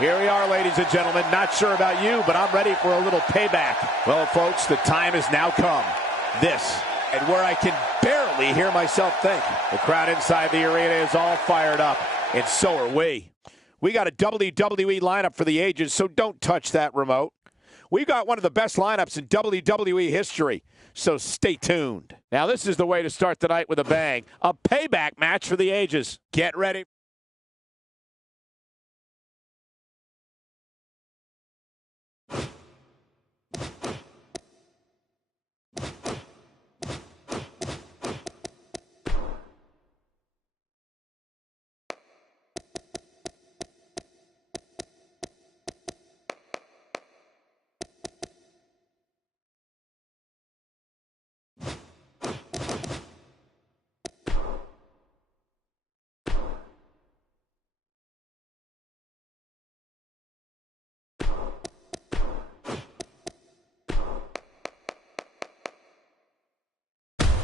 Here we are, ladies and gentlemen. Not sure about you, but I'm ready for a little payback. Well, folks, the time has now come. This, and where I can barely hear myself think. The crowd inside the arena is all fired up, and so are we. We got a WWE lineup for the ages, so don't touch that remote. We got one of the best lineups in WWE history, so stay tuned. Now, this is the way to start the night with a bang. A payback match for the ages. Get ready.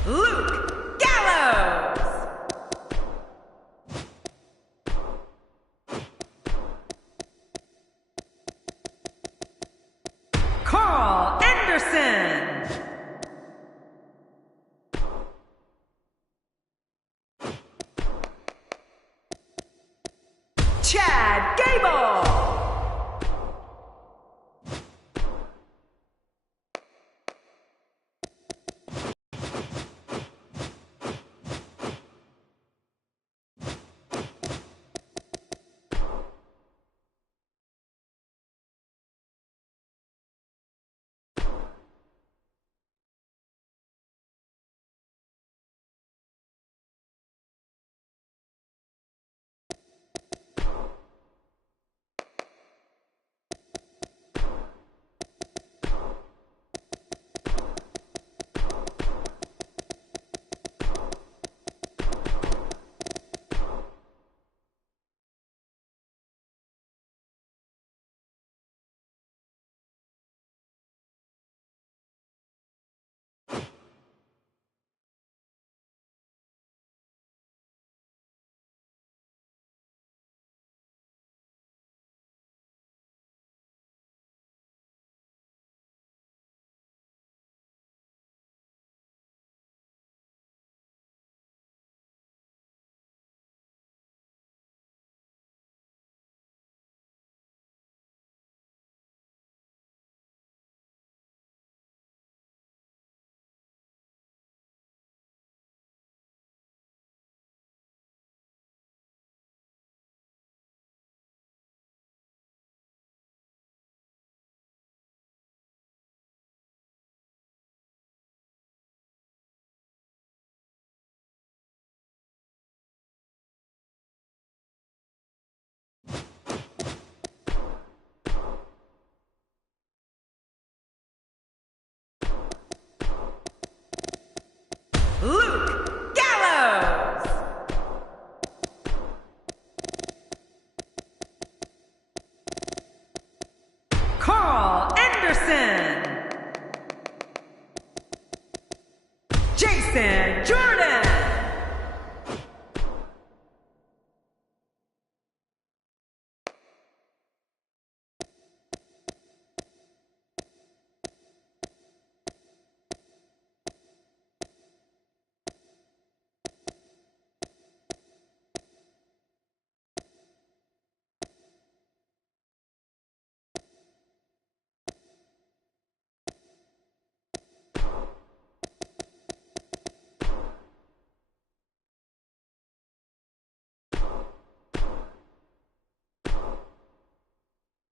Luke Gallows. Carl Anderson. Chad Gable. Luke Gallows. Carl Anderson. Jason Jordan.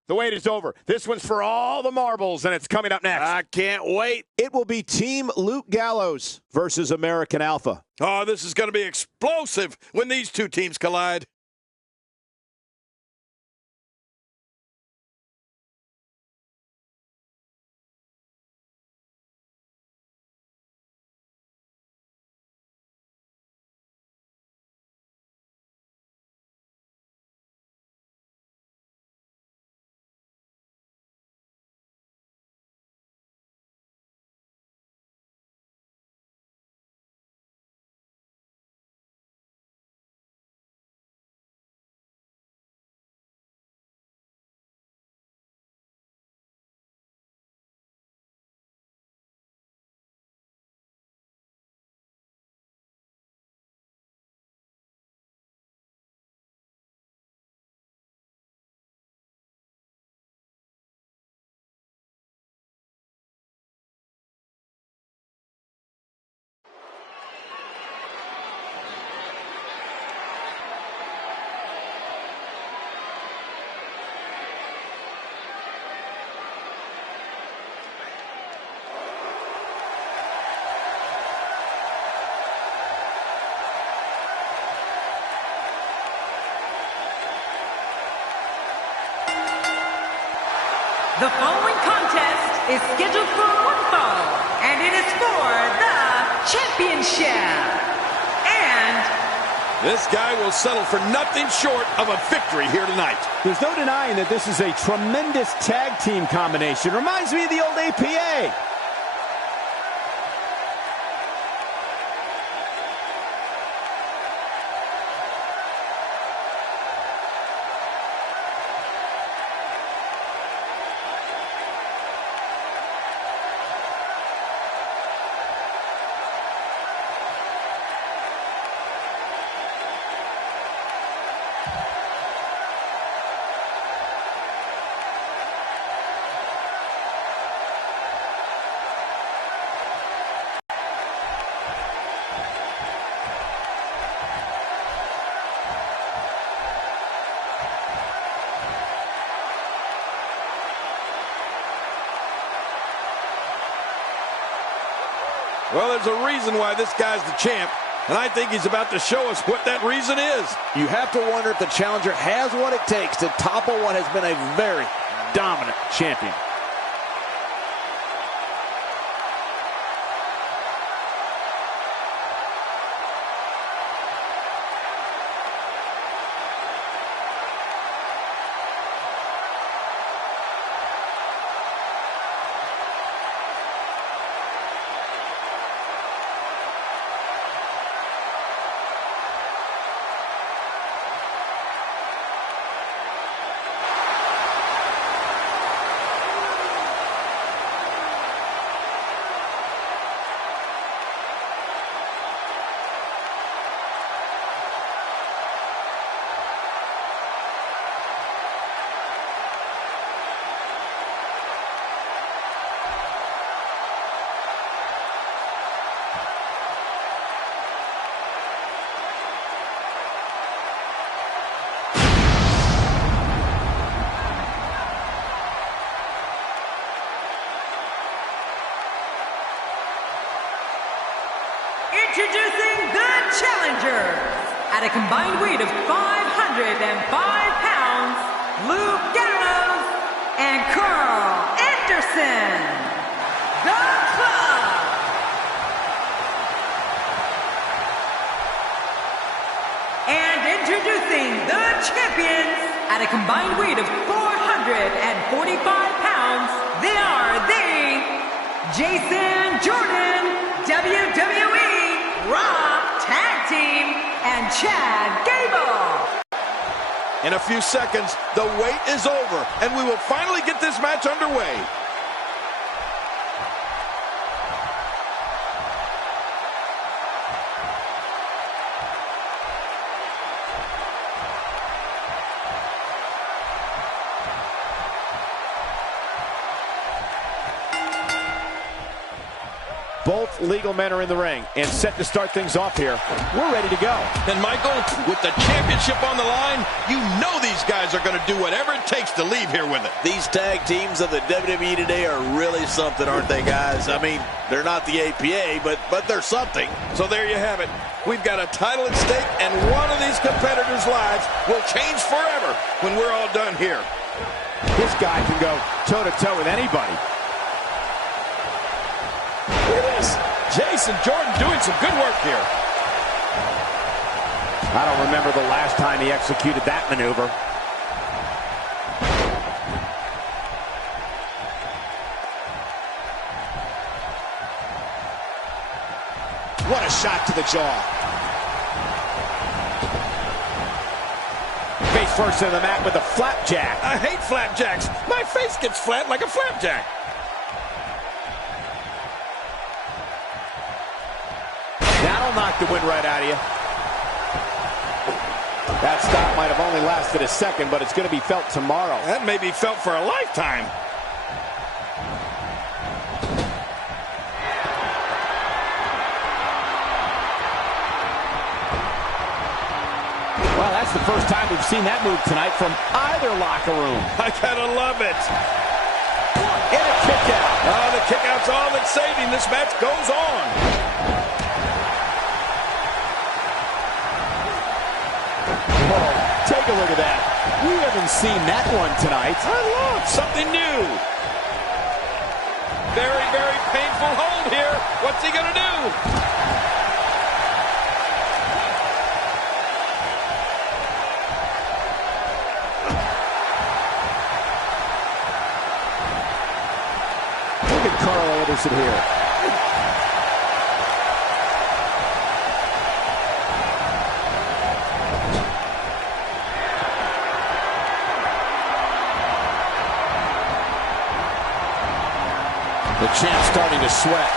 The wait is over. This one's for all the marbles, and it's coming up next. I can't wait. It will be Team Luke Gallows versus American Alpha. Oh, this is going to be explosive when these two teams collide. The following contest is scheduled for one fall, and it is for the championship. And this guy will settle for nothing short of a victory here tonight. There's no denying that this is a tremendous tag team combination. Reminds me of the old APA. Well, there's a reason why this guy's the champ, and I think he's about to show us what that reason is. You have to wonder if the challenger has what it takes to topple what has been a very dominant champion. introducing the challengers. At a combined weight of 505 pounds, Luke Gallows and Carl Anderson. The Club. And introducing the champions. At a combined weight of 445 pounds, they are the Jason Jordan WWE Raw Tag Team and Chad Gable. In a few seconds, the wait is over, and we will finally get this match underway. Both legal men are in the ring and set to start things off here. We're ready to go. And Michael, with the championship on the line, you know these guys are going to do whatever it takes to leave here with it. These tag teams of the WWE today are really something, aren't they, guys? I mean, they're not the APA, but they're something. So there you have it. We've got a title at stake, and one of these competitors' lives will change forever when we're all done here. This guy can go toe-to-toe with anybody. Look at this. Jason Jordan doing some good work here. I don't remember the last time he executed that maneuver. What a shot to the jaw. Face first to the mat with a flapjack. I hate flapjacks. My face gets flat like a flapjack. That'll knock the wind right out of you. That stop might have only lasted a second, but it's going to be felt tomorrow. That may be felt for a lifetime. Well, that's the first time we've seen that move tonight from either locker room. I gotta love it. And a kick out. Oh, the kick out's all that's saving. This match goes on. Whoa, take a look at that. We haven't seen that one tonight. I love something new. Very, very painful hold here. What's he going to do? Look at Carl Anderson here. The champ's starting to sweat.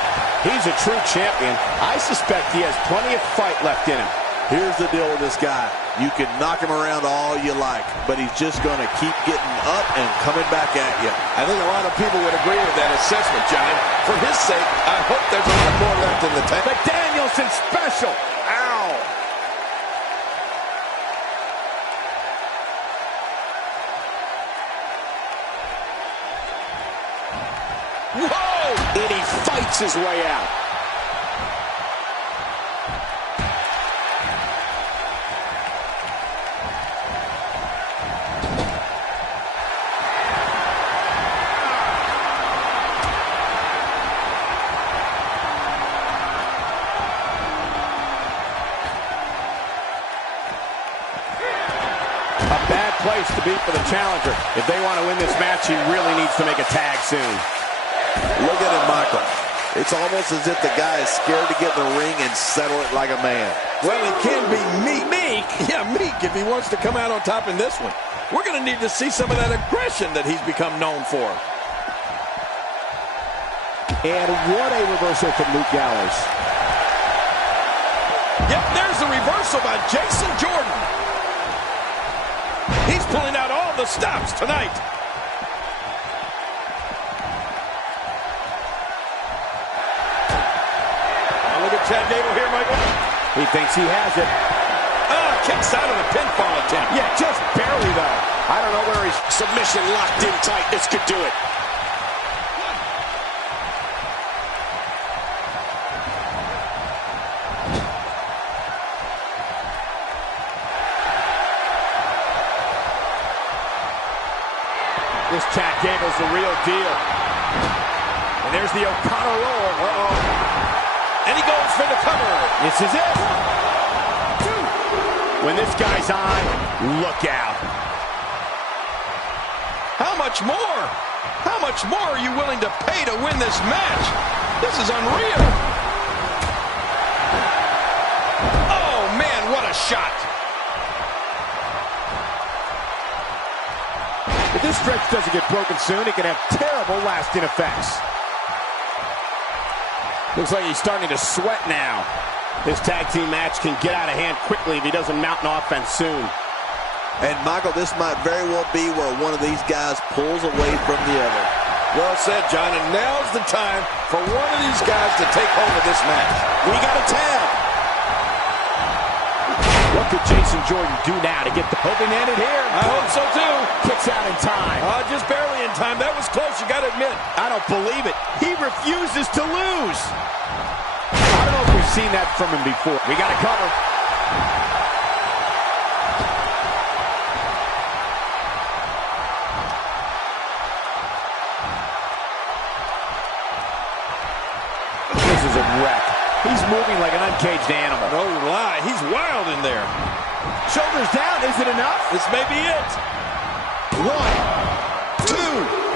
He's a true champion. I suspect he has plenty of fight left in him. Here's the deal with this guy. You can knock him around all you like, but he's just going to keep getting up and coming back at you. I think a lot of people would agree with that assessment, John. For his sake, I hope there's a lot more left in the tank. The Danielson special. Ow. Whoa! And he fights his way out. A bad place to be for the challenger. If they want to win this match, he really needs to make a tag soon. Look at him, Michael. It's almost as if the guy is scared to get in the ring and settle it like a man. Well, he can be meek. Meek? Yeah, meek if he wants to come out on top in this one. We're going to need to see some of that aggression that he's become known for. And what a reversal from Luke Gallows. Yep, there's the reversal by Jason Jordan. He's pulling out all the stops tonight. Look at Chad Gable here, Michael. He thinks he has it. Kicks out of the pinfall attempt. Yeah, just barely, though. I don't know where he's... Submission locked in tight. This could do it. This Chad Gable's the real deal. And there's the O'Connor roll. And he goes for the cover. This is it. When this guy's on, look out. How much more? How much more are you willing to pay to win this match? This is unreal. Oh, man, what a shot. If this stretch doesn't get broken soon, it can have terrible lasting effects. Looks like he's starting to sweat now. This tag team match can get out of hand quickly if he doesn't mount an offense soon. And, Michael, this might very well be where one of these guys pulls away from the other. Well said, John, and now's the time for one of these guys to take hold of this match. We got a tag. What could Jason Jordan do now to get the... Hoping to end it here. I hope so, too. Kicks out in time. Just barely in time. That was close, you got to admit. I don't believe it. He refuses to lose. I don't know if we've seen that from him before. We got to cover. This is a wreck. He's moving like an uncaged animal. No lie, he's wild in there. Shoulders down, is it enough? This may be it. 1, 2.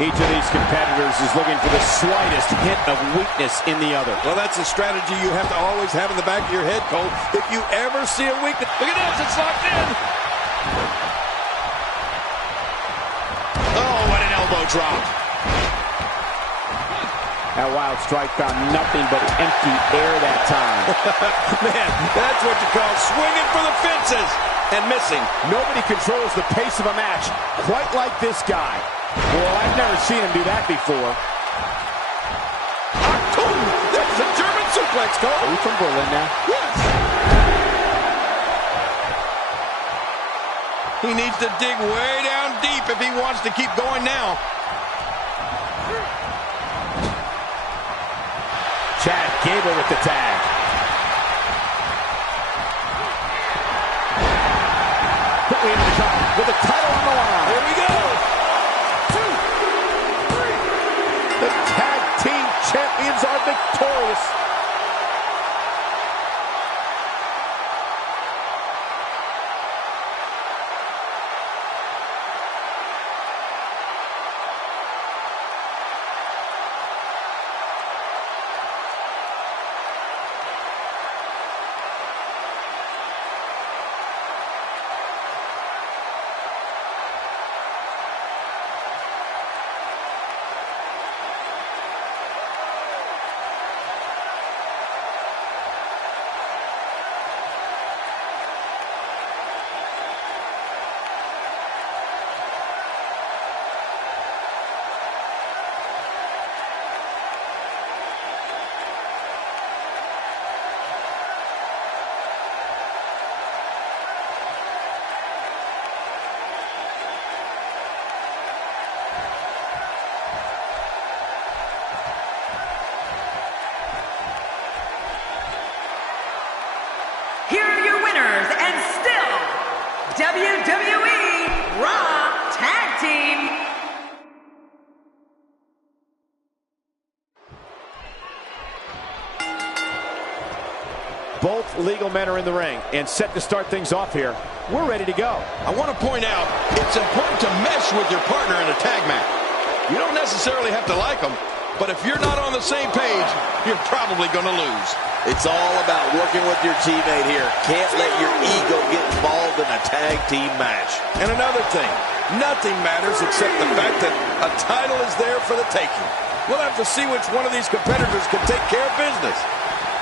Each of these competitors is looking for the slightest hint of weakness in the other. Well, that's a strategy you have to always have in the back of your head, Cole. If you ever see a weakness, look at this, it's locked in. Oh, what an elbow drop. That wild strike found nothing but empty air that time. Man, that's what you call swinging for the fences and missing. Nobody controls the pace of a match quite like this guy. Well, I've never seen him do that before. That's a German suplex, Cole. Are you from Berlin now? Yes. He needs to dig way down deep if he wants to keep going now. Chad Gable with the tag. WWE Raw Tag Team. Both legal men are in the ring and set to start things off here. We're ready to go. I want to point out, it's important to mesh with your partner in a tag match. You don't necessarily have to like them, but if you're not on the same page, you're probably going to lose. It's all about working with your teammate here. Can't let your ego get involved in a tag team match. And another thing, nothing matters except the fact that a title is there for the taking. We'll have to see which one of these competitors can take care of business.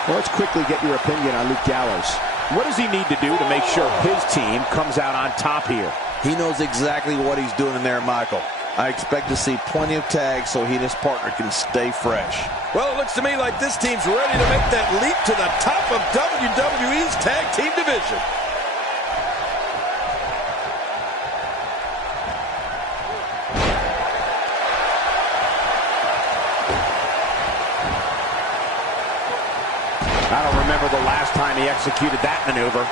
Well, let's quickly get your opinion on Luke Gallows. What does he need to do to make sure his team comes out on top here? He knows exactly what he's doing in there, Michael. I expect to see plenty of tags so he and his partner can stay fresh. Well, it looks to me like this team's ready to make that leap to the top of WWE's tag team division. I don't remember the last time he executed that maneuver.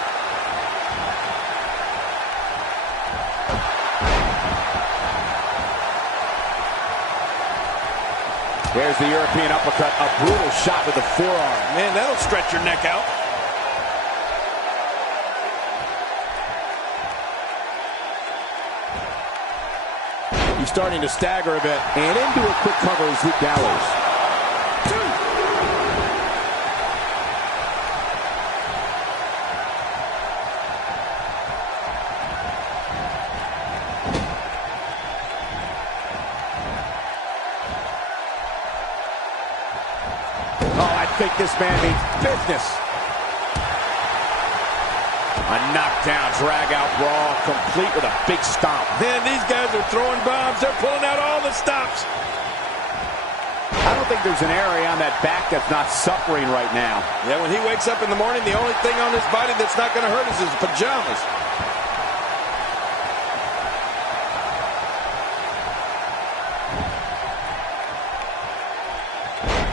There's the European uppercut, a brutal shot with the forearm. Man, that'll stretch your neck out. He's starting to stagger a bit. And into a quick cover is Luke Gallows. I think this man means business. A knockdown, drag-out brawl, complete with a big stomp. Man, these guys are throwing bombs. They're pulling out all the stops. I don't think there's an area on that back that's not suffering right now. Yeah, when he wakes up in the morning, the only thing on his body that's not going to hurt is his pajamas.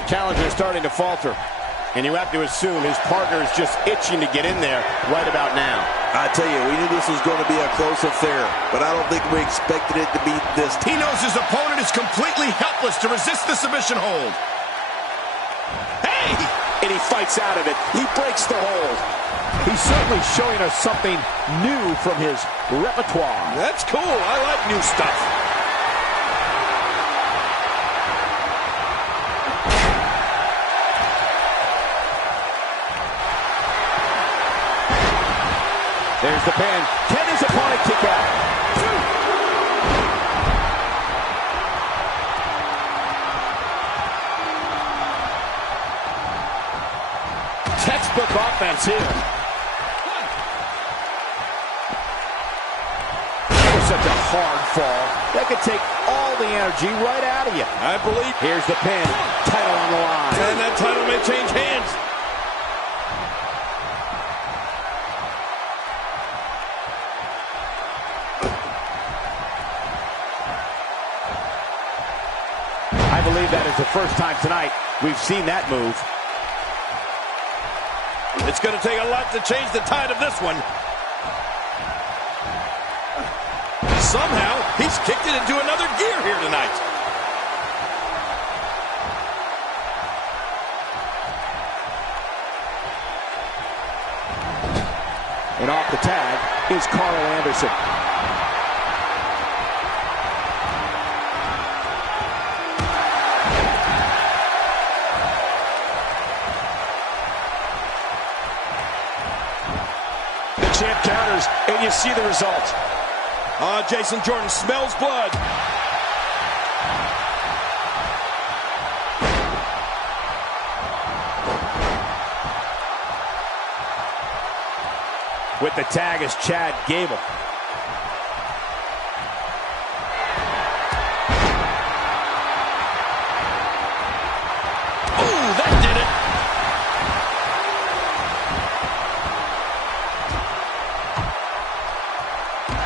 Challenger is starting to falter, and you have to assume his partner is just itching to get in there right about now. I tell you, we knew this was going to be a close affair, but I don't think we expected it to be this. He knows his opponent is completely helpless to resist the submission hold. Hey! And he fights out of it. He breaks the hold. He's certainly showing us something new from his repertoire. That's cool. I like new stuff. There's the pin. Can his opponent kick out? Textbook offense here. That was such a hard fall. That could take all the energy right out of you. I believe. Here's the pin. Title on the line. And that title may change hands. I believe that is the first time tonight we've seen that move. It's going to take a lot to change the tide of this one. Somehow, he's kicked it into another gear here tonight. And off the tag is Carl Anderson. Champ counters, and you see the result. Jason Jordan smells blood. With the tag is Chad Gable. Oh, that did it.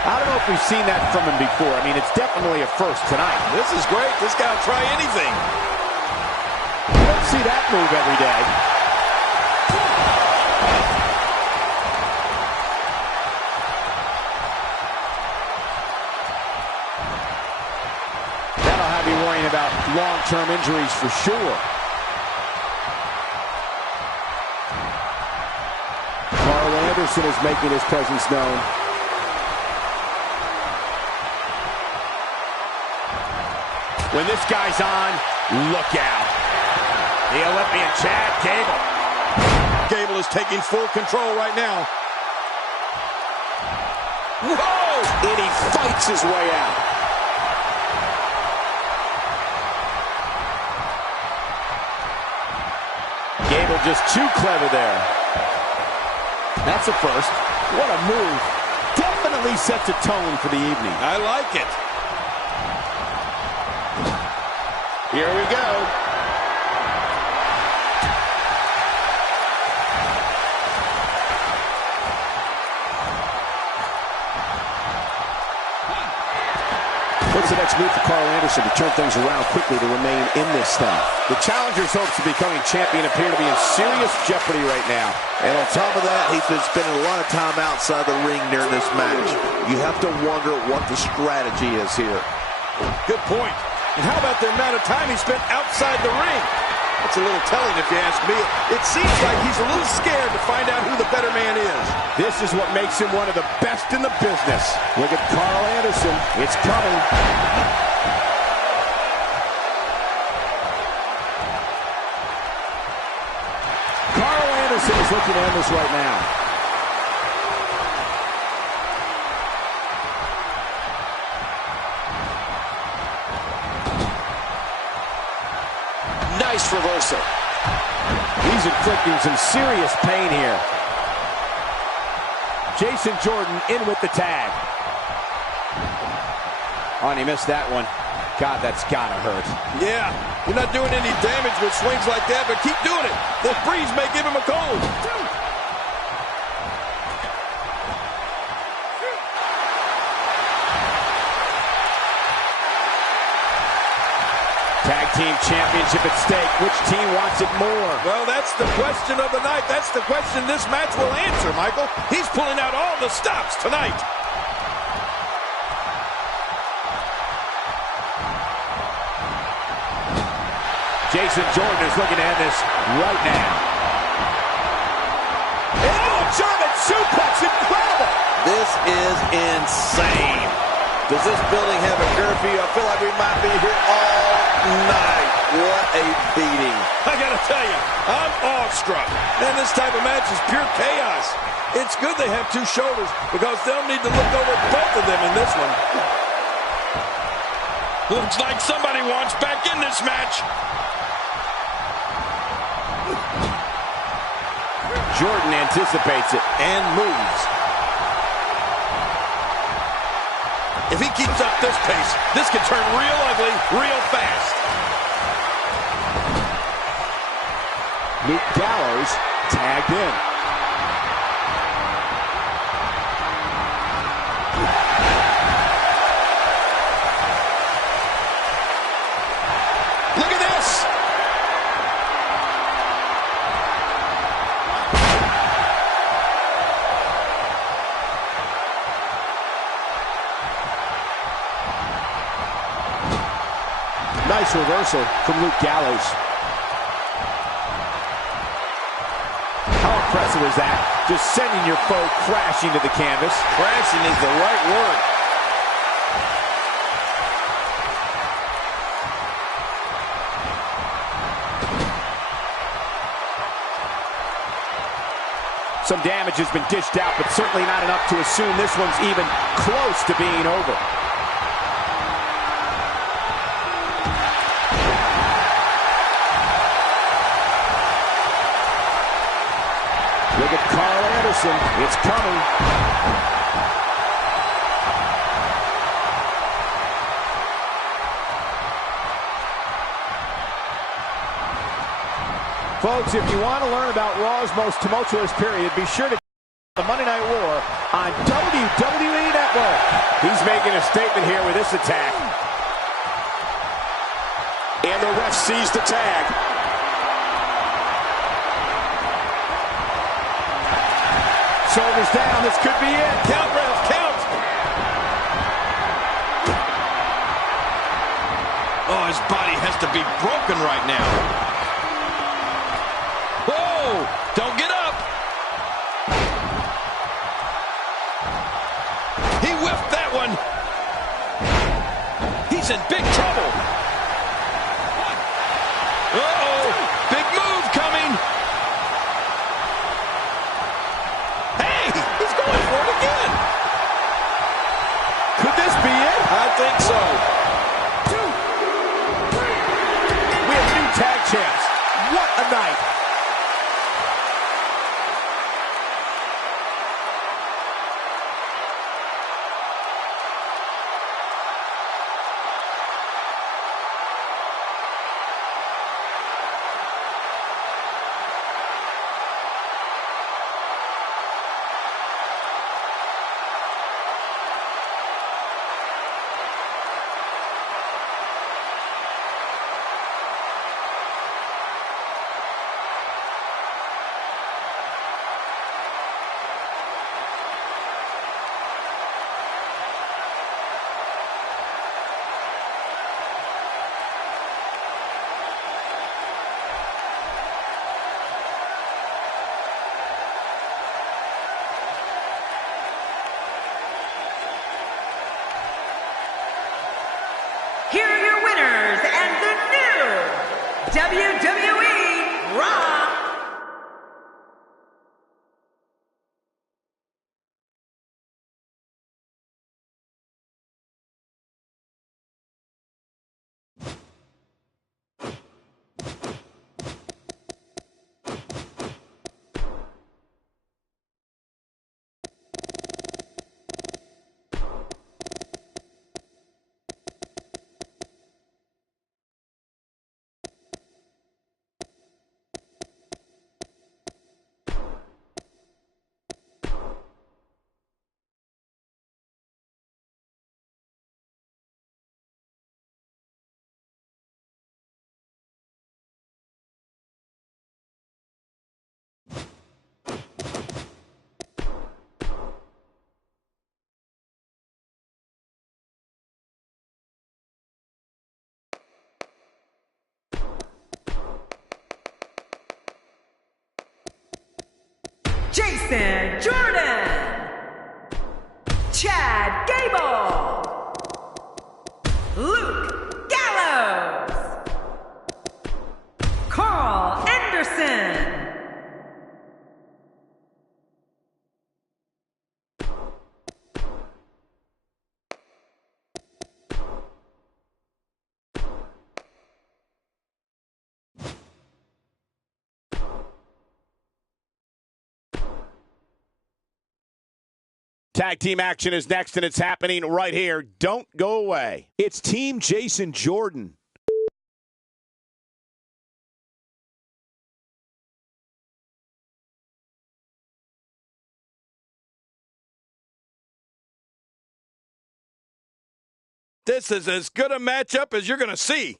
I don't know if we've seen that from him before. I mean, it's definitely a first tonight. This is great. This guy will try anything. You don't see that move every day. about long-term injuries for sure. Carl Anderson is making his presence known. When this guy's on, look out. The Olympian Chad Gable. Gable is taking full control right now. Whoa! And he fights his way out. Gable just too clever there. That's a first. What a move. Definitely sets a tone for the evening. I like it. Here we go. What's the next move for Carl Anderson to turn things around quickly to remain in this stuff? The challenger's hopes of becoming champion appear to be in serious jeopardy right now. And on top of that, he's been spending a lot of time outside the ring during this match. You have to wonder what the strategy is here. Good point. And how about the amount of time he spent outside the ring? That's a little telling if you ask me. It seems like he's a little scared to find out who the better man is. This is what makes him one of the best in the business. Look at Carl Anderson. It's coming. Carl Anderson is looking to end this right now. Nice reversal. He's inflicting some serious pain here. Jason Jordan in with the tag. Oh, and he missed that one. God, that's gotta hurt. Yeah, you're not doing any damage with swings like that, but keep doing it. The breeze may give him a cold. Tag team championship at stake. Which team wants it more? Well, that's the question of the night. That's the question this match will answer, Michael. He's pulling out all the stops tonight. Jason Jordan is looking to end this right now. Oh, German suplex, incredible! This is insane. Does this building have a curfew? I feel like we might be here all night. What a beating. I gotta tell you, I'm awestruck. Man, this type of match is pure chaos. It's good they have two shoulders because they'll need to look over both of them in this one. Looks like somebody wants back in this match. Jordan anticipates it and moves. If he keeps up this pace, this could turn real ugly real fast. Luke Gallows tagged in. Look at this. Nice reversal from Luke Gallows. How impressive is that? Just sending your foe crashing to the canvas. Crashing is the right word. Some damage has been dished out, but certainly not enough to assume this one's even close to being over. Look at Carl Anderson. It's coming. Folks, if you want to learn about Raw's most tumultuous period, be sure to the Monday Night War on WWE Network. He's making a statement here with this attack. And the ref sees the tag. Shoulders down, this could be it. Count, ref, count. Oh, his body has to be broken right now. Whoa! Don't get up! He whiffed that one. He's in big trouble. Uh-oh! Big move coming. Hey! He's going for it again. Could this be it? I think so. 2, 3. We have new tag champs. What a night. Here are your winners and the new WWE Raw. Jason Jordan, Chad Gable, Luke Gallows, Carl Anderson, Tag team action is next, and it's happening right here. Don't go away. It's Team Jason Jordan. This is as good a matchup as you're going to see.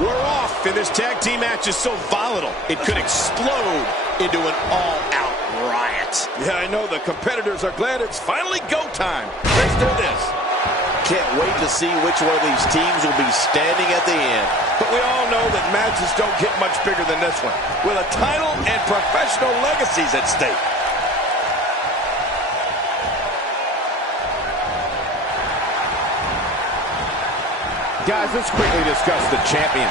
We're off, and this tag team match is so volatile, it could explode into an all-out riot. Yeah, I know. The competitors are glad it's finally go time. Let's do this. Can't wait to see which one of these teams will be standing at the end. But we all know that matches don't get much bigger than this one, with a title and professional legacies at stake. Guys, let's quickly discuss the champion.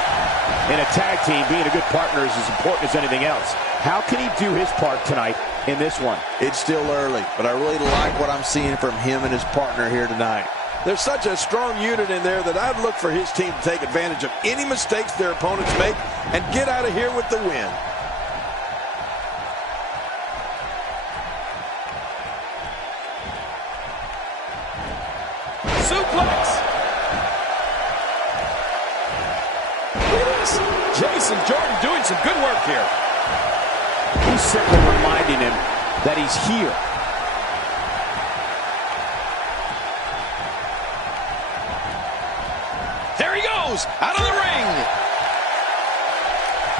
In a tag team, being a good partner is as important as anything else. How can he do his part tonight in this one? It's still early, but I really like what I'm seeing from him and his partner here tonight. There's such a strong unit in there that I'd look for his team to take advantage of any mistakes their opponents make and get out of here with the win. Suplex! this. Jason Jordan doing some good work here. He's simply reminding him that he's here. There he goes, out of the ring.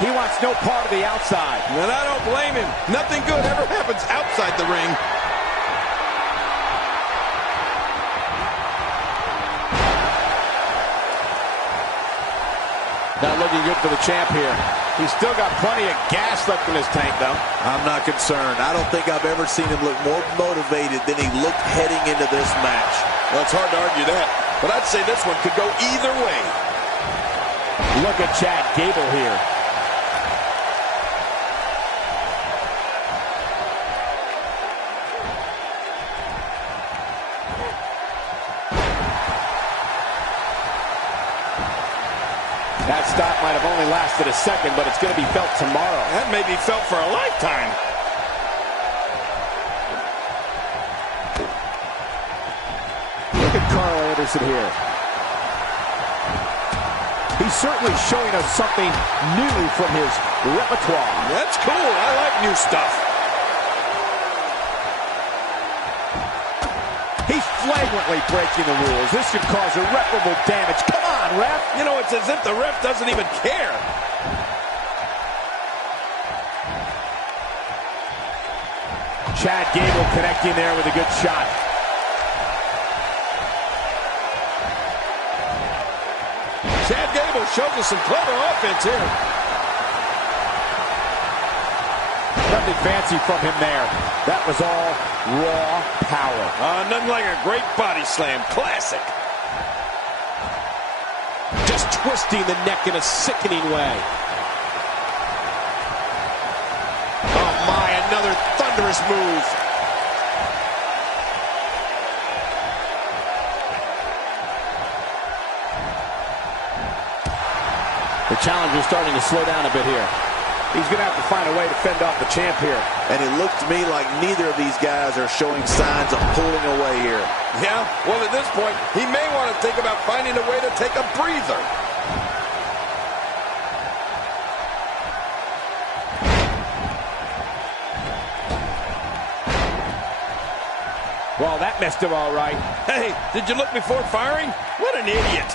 He wants no part of the outside. And I don't blame him. Nothing good ever happens outside the ring. Not looking good for the champ here. He's still got plenty of gas left in his tank, though. I'm not concerned. I don't think I've ever seen him look more motivated than he looked heading into this match. Well, it's hard to argue that, but I'd say this one could go either way. Look at Chad Gable here. That stop might have only lasted a second, but it's going to be felt tomorrow. That may be felt for a lifetime. Look at Carl Anderson here. He's certainly showing us something new from his repertoire. That's cool. I like new stuff. He's flagrantly breaking the rules. This could cause irreparable damage. Come on, ref. You know, it's as if the ref doesn't even care. Chad Gable connecting there with a good shot. Chad Gable shows us some clever offense here. Nothing fancy from him there. That was all raw power. Nothing like a great body slam. Classic. Just twisting the neck in a sickening way. Oh my, another thunderous move. The challenger's starting to slow down a bit here. He's going to have to find a way to fend off the champ here. And it looked to me like neither of these guys are showing signs of pulling away here. Yeah, well, at this point, he may want to think about finding a way to take a breather. Well, that messed him all right. Hey, did you look before firing? What an idiot.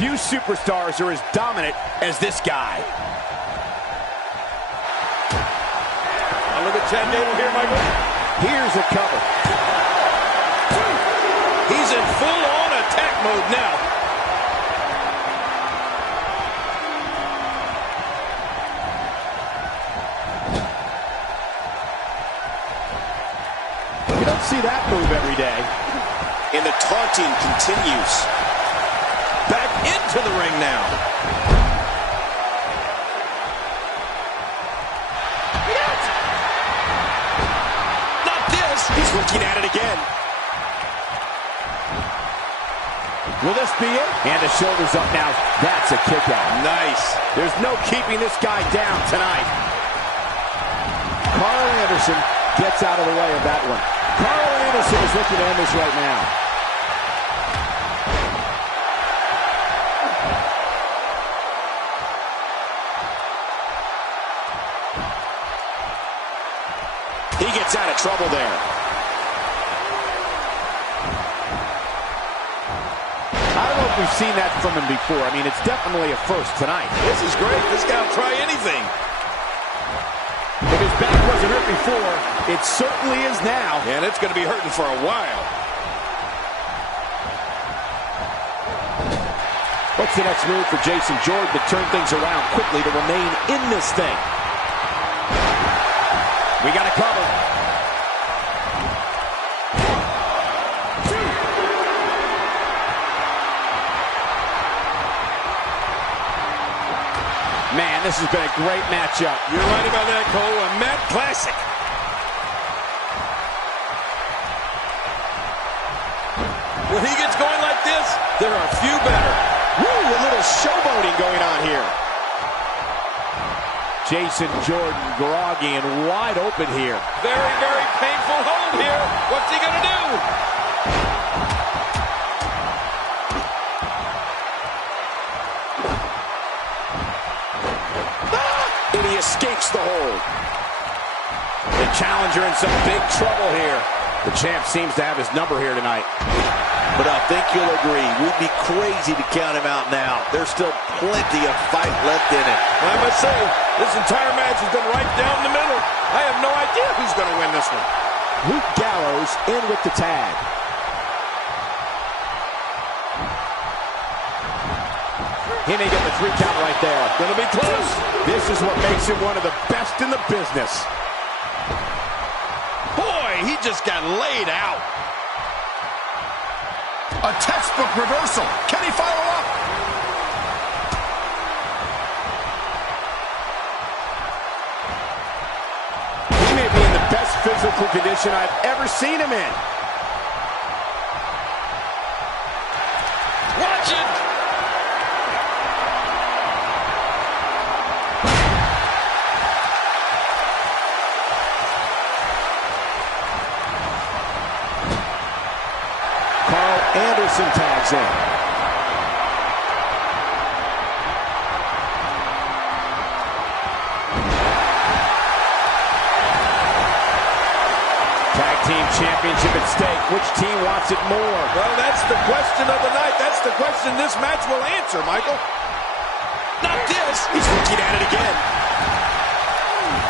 Few superstars are as dominant as this guy. Look at Chad Gable here, Michael. Here's a cover. He's in full-on attack mode now. You don't see that move every day. And the taunting continues. Back into the ring now. He's looking at it again. Will this be it? And the shoulder's up now. That's a kick out. Nice. There's no keeping this guy down tonight. Carl Anderson gets out of the way of that one. Carl Anderson is looking to end this right now. He gets out of trouble there. I don't know if we've seen that from him before. I mean, it's definitely a first tonight. This is great. This guy will try anything. If his back wasn't hurt before, it certainly is now. And it's going to be hurting for a while. What's the next move for Jason Jordan to turn things around quickly to remain in this thing? We got to cover. Man, this has been a great matchup. You're right about that, Cole. A Matt classic. When he gets going like this, there are few better. Woo, a little showboating going on here. Jason Jordan groggy and wide open here. Very, very painful hold here. What's he going to do? but he escapes the hold. The challenger in some big trouble here. The champ seems to have his number here tonight. But I think you'll agree, we'd be crazy to count him out now. There's still plenty of fight left in him. I must say, this entire match has been right down the middle. I have no idea who's going to win this one. Luke Gallows in with the tag. He may get the 3 count right there. Gonna be close. This is what makes him one of the best in the business. Boy, he just got laid out. A textbook reversal. Can he follow up? He may be in the best physical condition I've ever seen him in. Watch it. Anderson tags in. Tag team championship at stake. Which team wants it more? Well, that's the question of the night. That's the question this match will answer, Michael. Not this. He's looking at it again.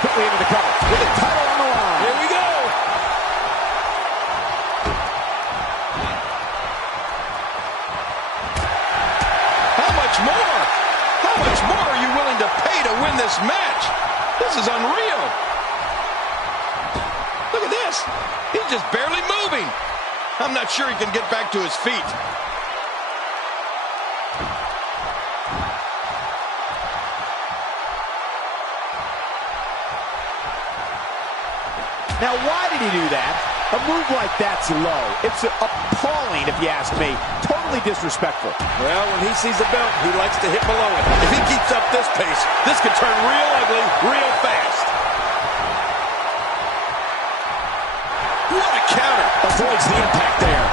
Quickly into the cover with the title on the line. Here we go. How much more are you willing to pay to win this match? This is unreal. Look at this. He's just barely moving. I'm not sure he can get back to his feet. Now, why did he do that? A move like that's low. It's appalling, if you ask me. Totally disrespectful. Well, when he sees a belt, he likes to hit below it. If he keeps up this pace, this could turn real ugly real fast. What a counter. Avoids the impact there.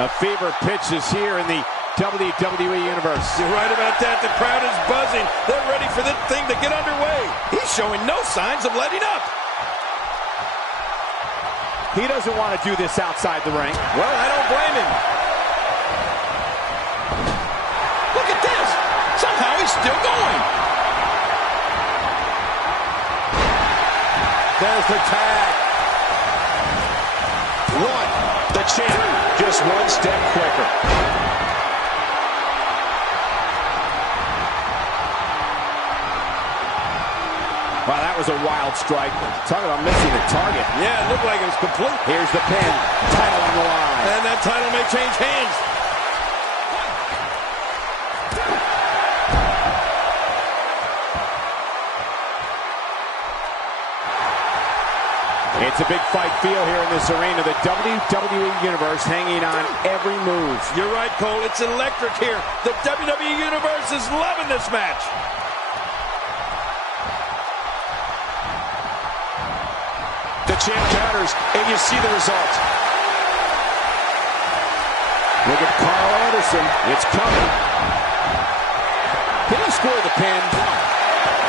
A fever pitch is here in the WWE Universe. You're right about that. The crowd is buzzing. They're ready for this thing to get underway. He's showing no signs of letting up. He doesn't want to do this outside the ring. Well, I don't blame him. Look at this. Somehow he's still going. There's the tag. One. The champ just one step quicker. Wow, that was a wild strike. Talk about missing the target. Yeah, it looked like it was complete. Here's the pin. Title on the line. And that title may change hands. It's a big fight feel here in this arena. The WWE Universe hanging on every move. You're right, Cole. It's electric here. The WWE Universe is loving this match. The champ counters, and you see the result. Look at Carl Anderson. It's coming. Can he score the pin?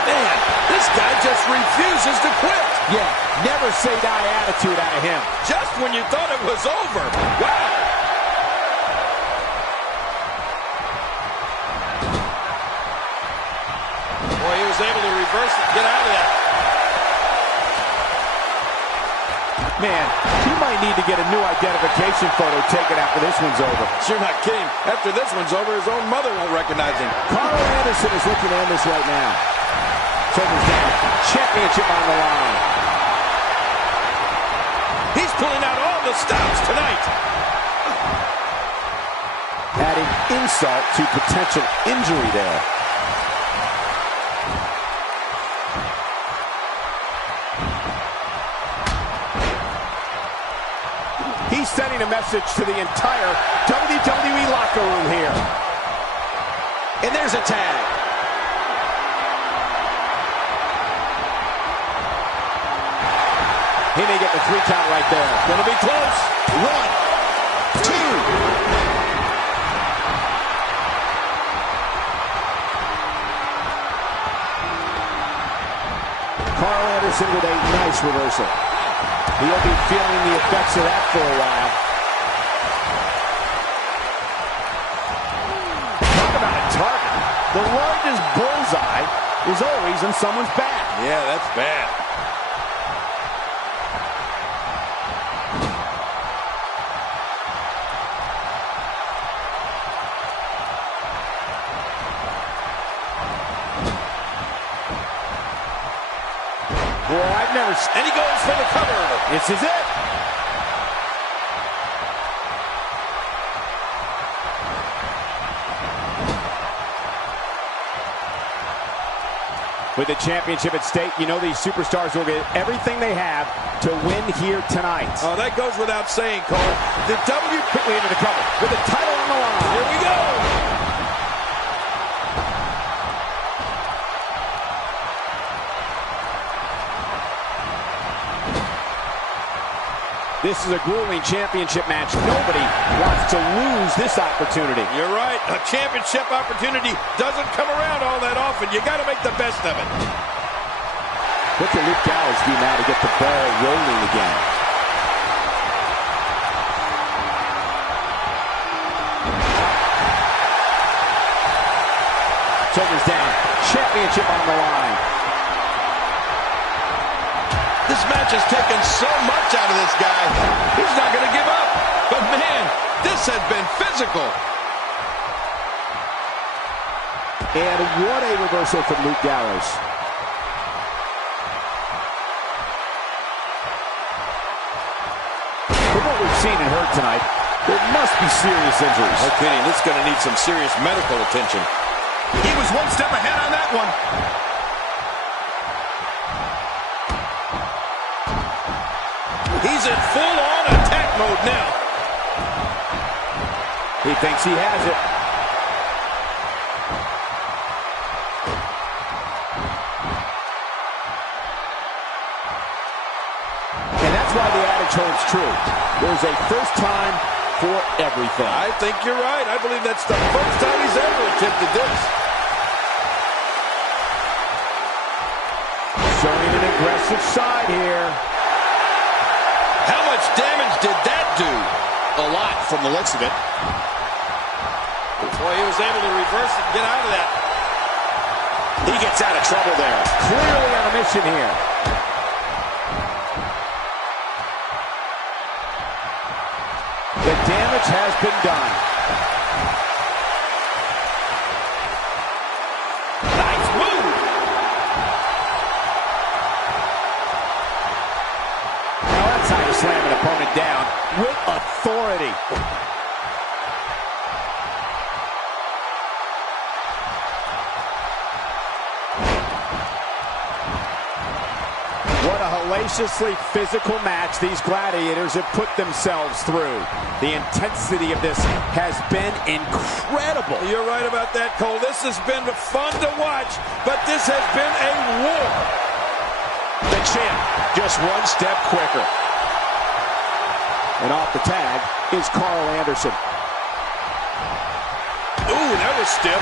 Man, this guy just refuses to quit. Yeah, never say die attitude out of him. Just when you thought it was over. Wow. Boy, he was able to reverse it, get out of that. Man, he might need to get a new identification photo taken after this one's over. You're not kidding. After this one's over, his own mother won't recognize him. Carl Anderson is looking to end this right now. Shoulders down. Championship on the line. He's pulling out all the stops tonight. Adding insult to potential injury there. He's sending a message to the entire WWE locker room here. And there's a tag. He may get the 3 count right there. Gonna be close. 1, 2. Carl Anderson with a nice reversal. He'll be feeling the effects of that for a while. Talk about a target. The largest bullseye is always in someone's back. Yeah, that's bad. Boy, I've never... And he goes for the cover. This is it. With the championship at stake, you know these superstars will get everything they have to win here tonight. Oh, that goes without saying, Cole. The W Quickly into the cover with the title on the line. Here we go. This is a grueling championship match. Nobody wants to lose this opportunity. You're right. A championship opportunity doesn't come around all that often. You got to make the best of it. What can Luke Gallows do now to get the ball rolling again? Shoulders down. Championship on the line. This match has taken so much out of this guy. He's not going to give up. But, man, this has been physical. And what a reversal from Luke Gallows. From what we've seen and heard tonight, there must be serious injuries. No kidding. This is going to need some serious medical attention. He was one step ahead on that one. He's in full-on attack mode now. He thinks he has it. And that's why the adage holds true. There's a first time for everything. I think you're right. I believe that's the first time he's ever attempted this. Showing an aggressive side here. How much damage did that do? A lot from the looks of it. Boy, he was able to reverse it and get out of that. He gets out of trouble there. Clearly on a mission here. The damage has been done. Nice move. Now that's how you slam an opponent down with authority. What a hellaciously physical match these gladiators have put themselves through. The intensity of this has been incredible. You're right about that, Cole. This has been fun to watch, but this has been a war. The champ just one step quicker. And off the tag is Carl Anderson. Ooh, that was stiff.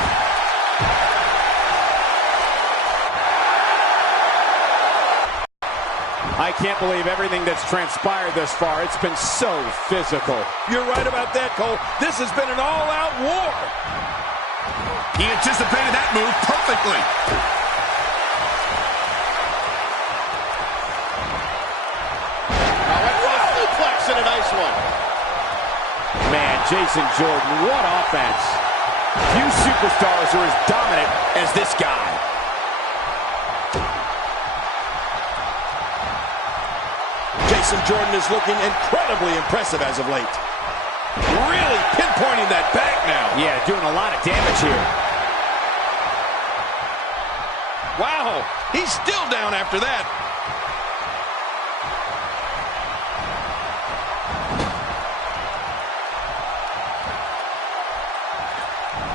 I can't believe everything that's transpired thus far. It's been so physical. You're right about that, Cole. This has been an all-out war. He anticipated that move perfectly. Suplex and a nice one. Man, Jason Jordan, what offense. Few superstars are as dominant as this guy. Jason Jordan is looking incredibly impressive as of late. Really pinpointing that back now. Yeah, doing a lot of damage here. Wow, he's still down after that.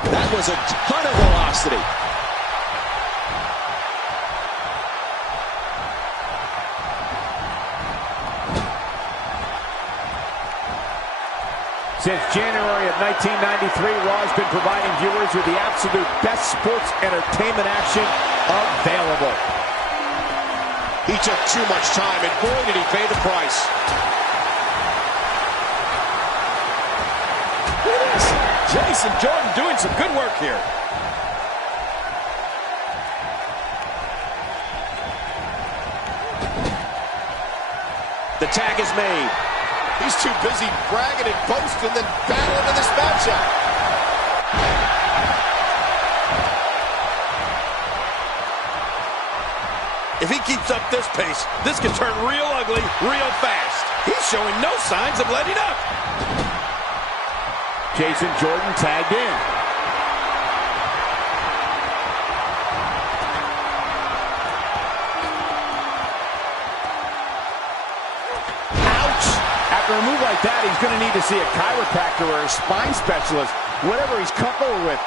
That was a ton of velocity. Since January of 1993, Raw has been providing viewers with the absolute best sports entertainment action available. He took too much time, and boy, did he pay the price. Look at this. Jason Jordan doing some good work here. The tag is made. He's too busy bragging and boasting than battling in this matchup. If he keeps up this pace, this could turn real ugly real fast. He's showing no signs of letting up. Jason Jordan tagged in. After a move like that, he's going to need to see a chiropractor or a spine specialist, whatever he's comfortable with.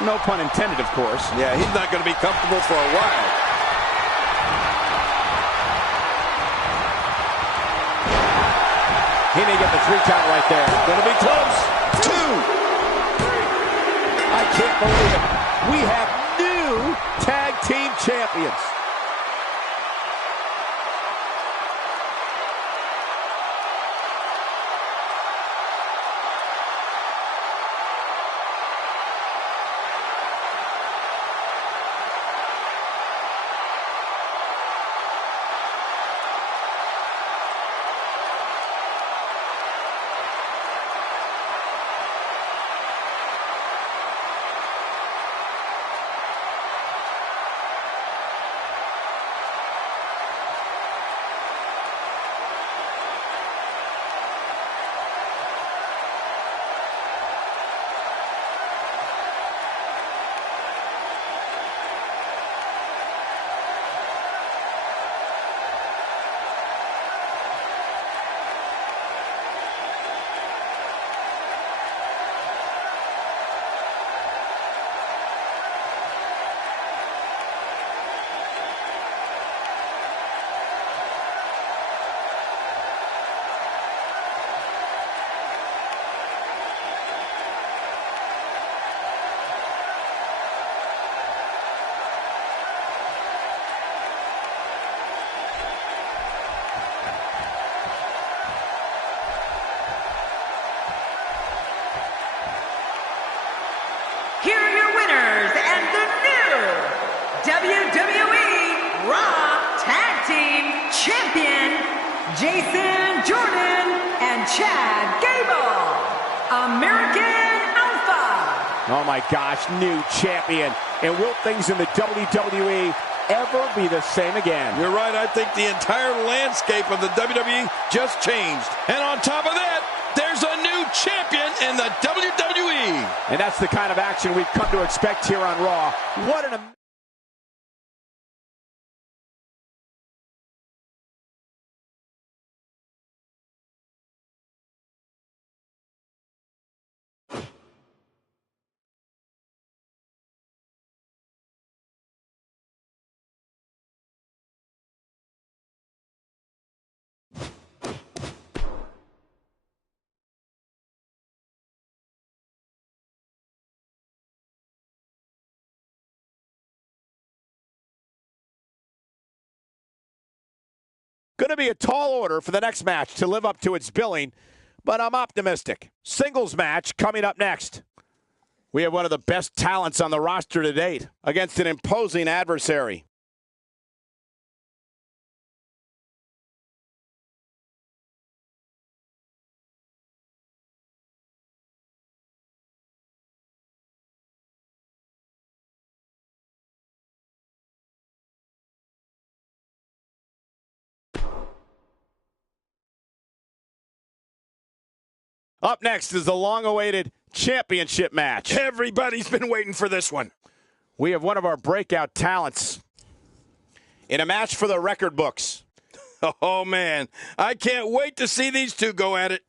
No pun intended, of course. Yeah, he's not going to be comfortable for a while. He may get the 3 count right there. Going to be close. 2. I can't believe it. We have new tag team champions. Here are your winners and the new WWE Raw Tag Team Champion, Jason Jordan and Chad Gable, American Alpha. Oh my gosh, new champion. And will things in the WWE ever be the same again? You're right. I think the entire landscape of the WWE just changed. And on top of that, there's a new champion in the WWE. And that's the kind of action we've come to expect here on Raw. What an going to be a tall order for the next match to live up to its billing, but I'm optimistic. Singles match coming up next. We have one of the best talents on the roster to date against an imposing adversary. Up next is the long-awaited championship match. Everybody's been waiting for this one. We have one of our breakout talents in a match for the record books. Oh, man. I can't wait to see these two go at it.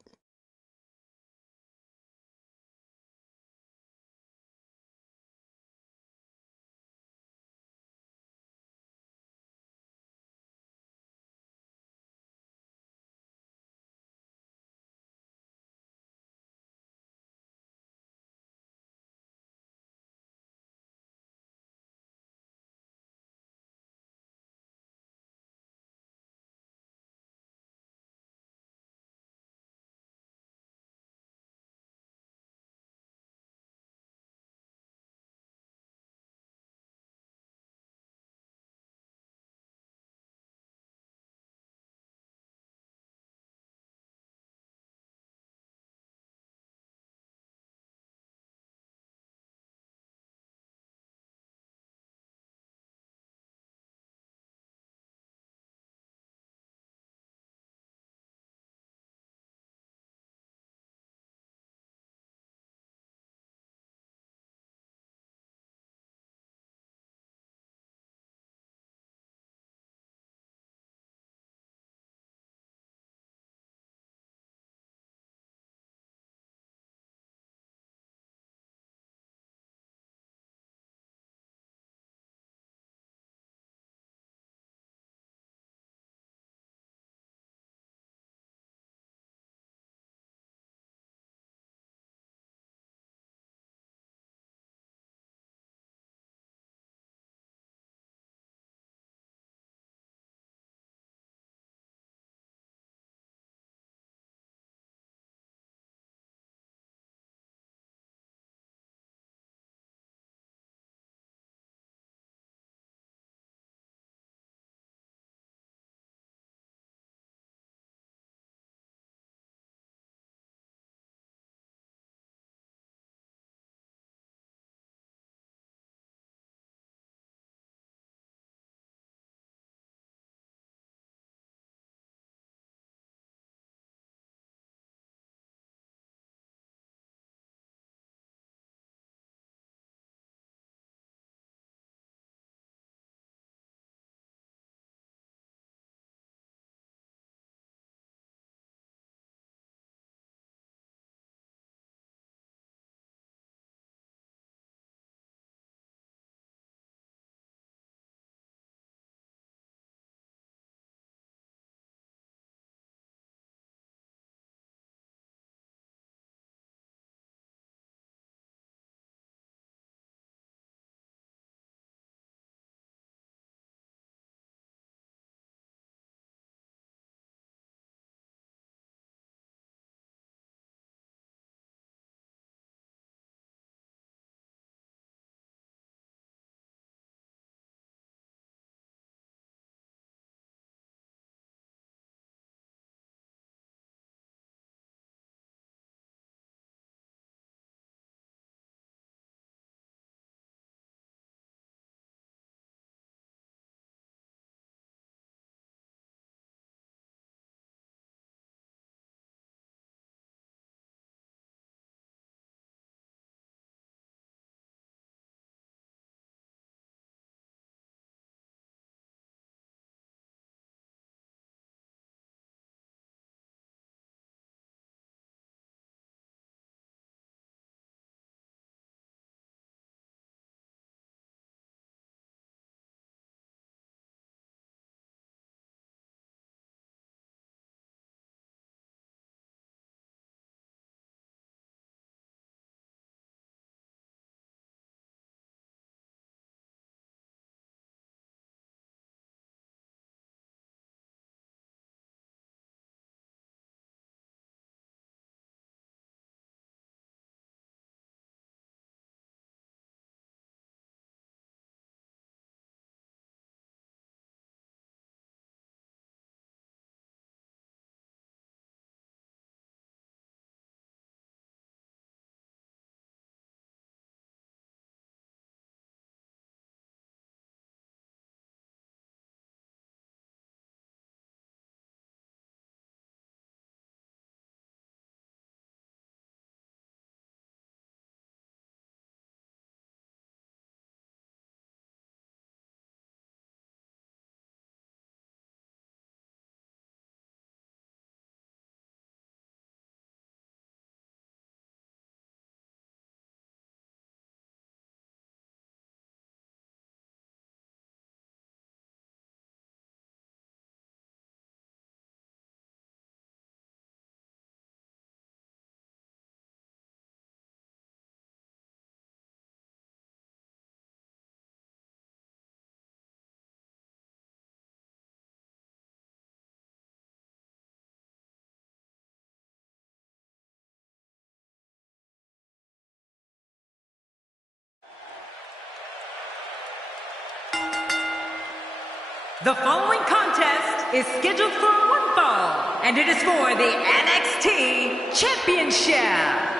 The following contest is scheduled for one fall, and it is for the NXT Championship.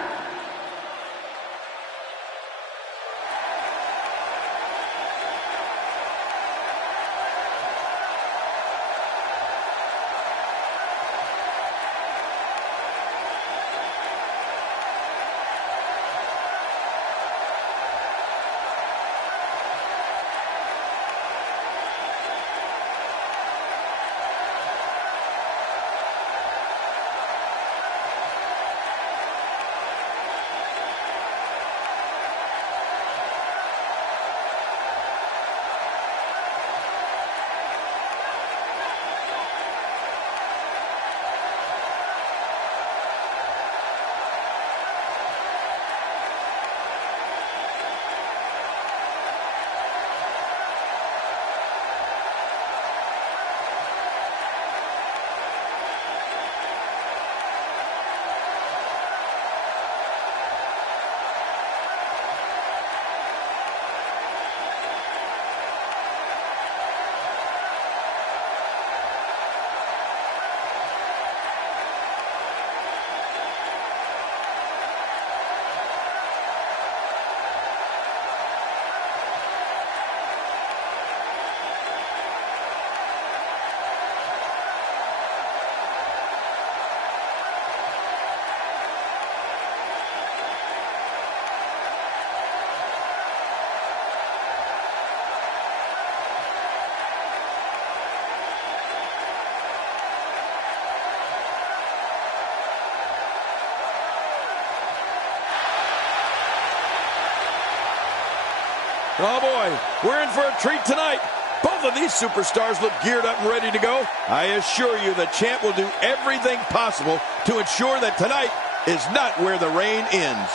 Oh boy, we're in for a treat tonight. Both of these superstars look geared up and ready to go. I assure you the champ will do everything possible to ensure that tonight is not where the reign ends.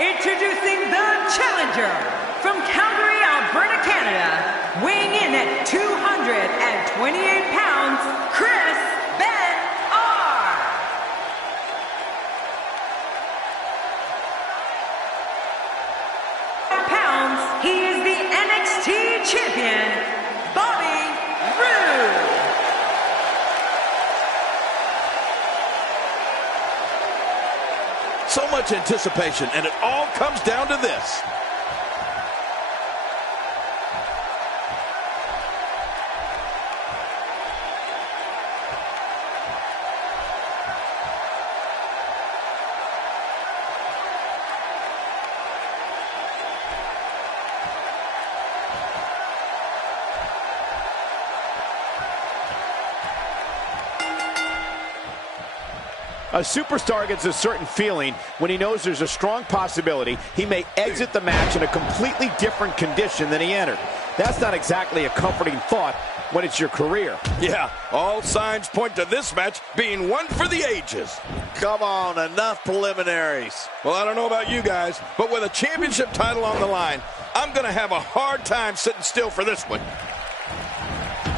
Introducing the challenger from Calgary, Alberta, Canada, weighing in at 228 pounds, Chris Beniot. Pounds, he is the NXT champion, Roode. So much anticipation, and it all comes down to this. A superstar gets a certain feeling when he knows there's a strong possibility he may exit the match in a completely different condition than he entered. That's not exactly a comforting thought when it's your career. Yeah, all signs point to this match being one for the ages. Come on, enough preliminaries. Well, I don't know about you guys, but with a championship title on the line, I'm going to have a hard time sitting still for this one.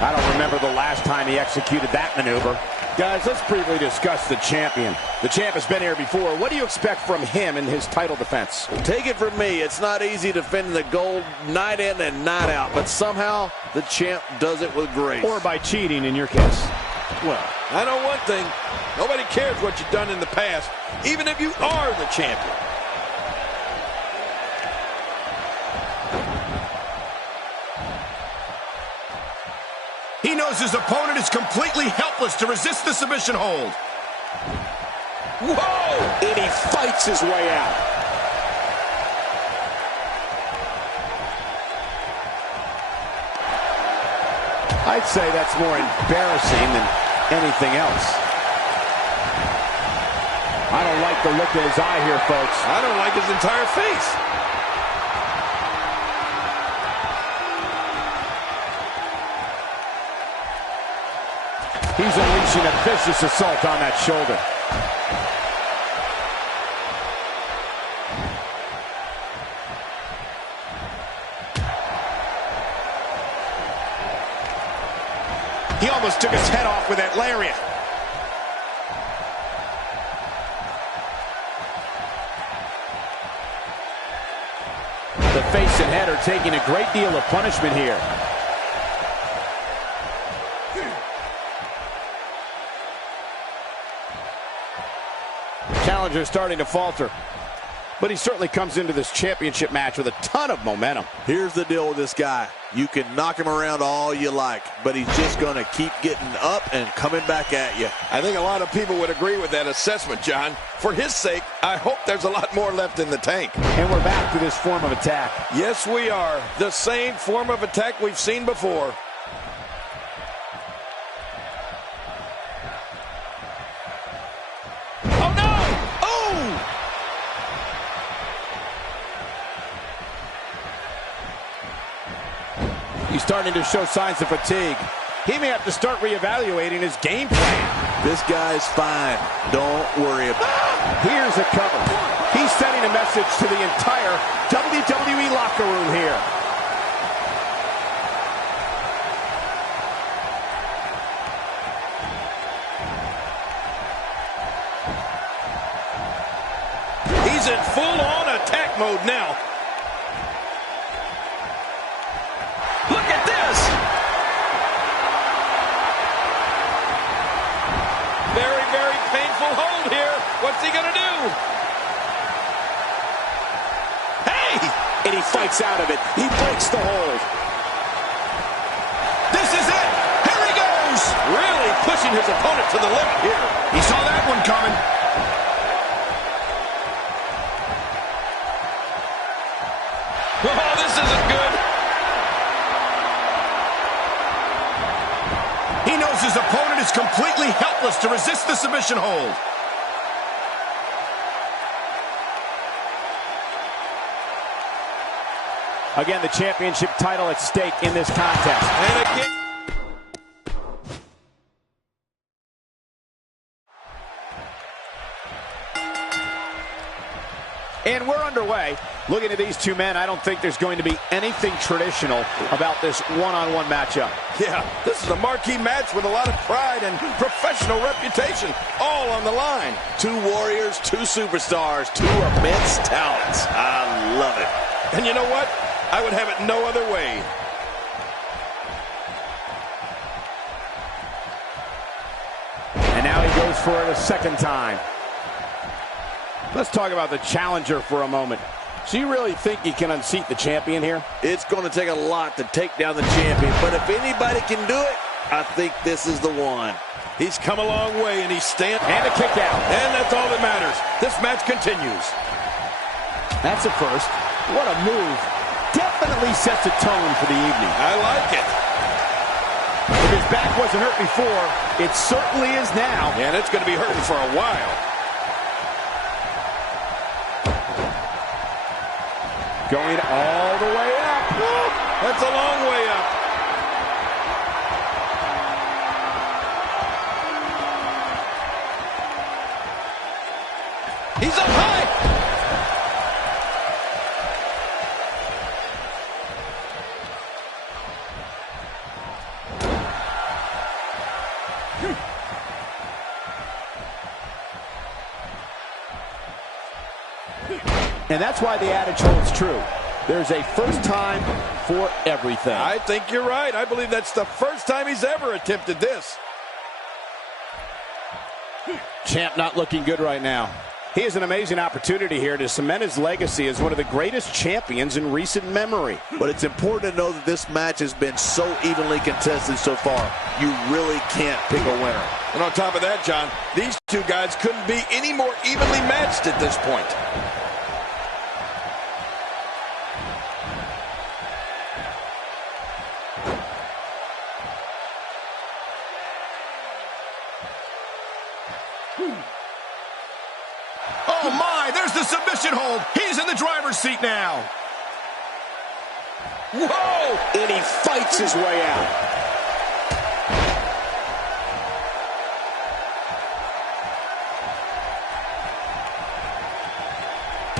I don't remember the last time he executed that maneuver. Guys, let's briefly discuss the champion. The champ has been here before. What do you expect from him in his title defense? Take it from me, it's not easy defending the gold night in and night out, but somehow the champ does it with grace. Or by cheating in your case. Well, I know one thing. Nobody cares what you've done in the past, even if you are the champion. He knows his opponent is completely helpless to resist the submission hold. Whoa! And he fights his way out. I'd say that's more embarrassing than anything else. I don't like the look in his eye here, folks. I don't like his entire face. He's unleashing a vicious assault on that shoulder. He almost took his head off with that lariat. The face and head are taking a great deal of punishment here. Challenger starting to falter, but he certainly comes into this championship match with a ton of momentum. Here's the deal with this guy. You can knock him around all you like, but he's just going to keep getting up and coming back at you. I think a lot of people would agree with that assessment, John. For his sake, I hope there's a lot more left in the tank. And we're back to this form of attack. Yes, we are. The same form of attack we've seen before. He's starting to show signs of fatigue. He may have to start reevaluating his game plan. This guy's fine. Don't worry about it. Here's a cover. He's sending a message to the entire WWE locker room here. He's in full-on attack mode now. Look at this! Very, very painful hold here. What's he gonna do? Hey! And he fights out of it. He breaks the hold. This is it! Here he goes! Really pushing his opponent to the limit here. He saw that one coming. Oh, this isn't good. He knows his opponent is completely helpless to resist the submission hold. Again, the championship title at stake in this contest. And again. And we're underway. Looking at these two men, I don't think there's going to be anything traditional about this one-on-one matchup. Yeah, this is a marquee match with a lot of pride and professional reputation, all on the line. Two warriors, two superstars, two immense talents. I love it. And you know what? I would have it no other way. And now he goes for it a second time. Let's talk about the challenger for a moment. So you really think he can unseat the champion here? It's going to take a lot to take down the champion, but if anybody can do it, I think this is the one. He's come a long way, and he's standing. And a kick out. And that's all that matters. This match continues. That's a first. What a move. Definitely sets a tone for the evening. I like it. If his back wasn't hurt before, it certainly is now. And it's going to be hurting for a while. Going all the way up. Woo, that's a long way up. He's up high. And that's why the adage holds true. There's a first time for everything. I think you're right. I believe that's the first time he's ever attempted this. Champ not looking good right now. He has an amazing opportunity here to cement his legacy as one of the greatest champions in recent memory. But it's important to know that this match has been so evenly contested so far. You really can't pick a winner. And on top of that, John, these two guys couldn't be any more evenly matched at this point. Oh my, there's the submission hold. He's in the driver's seat now. Whoa! And he fights his way out.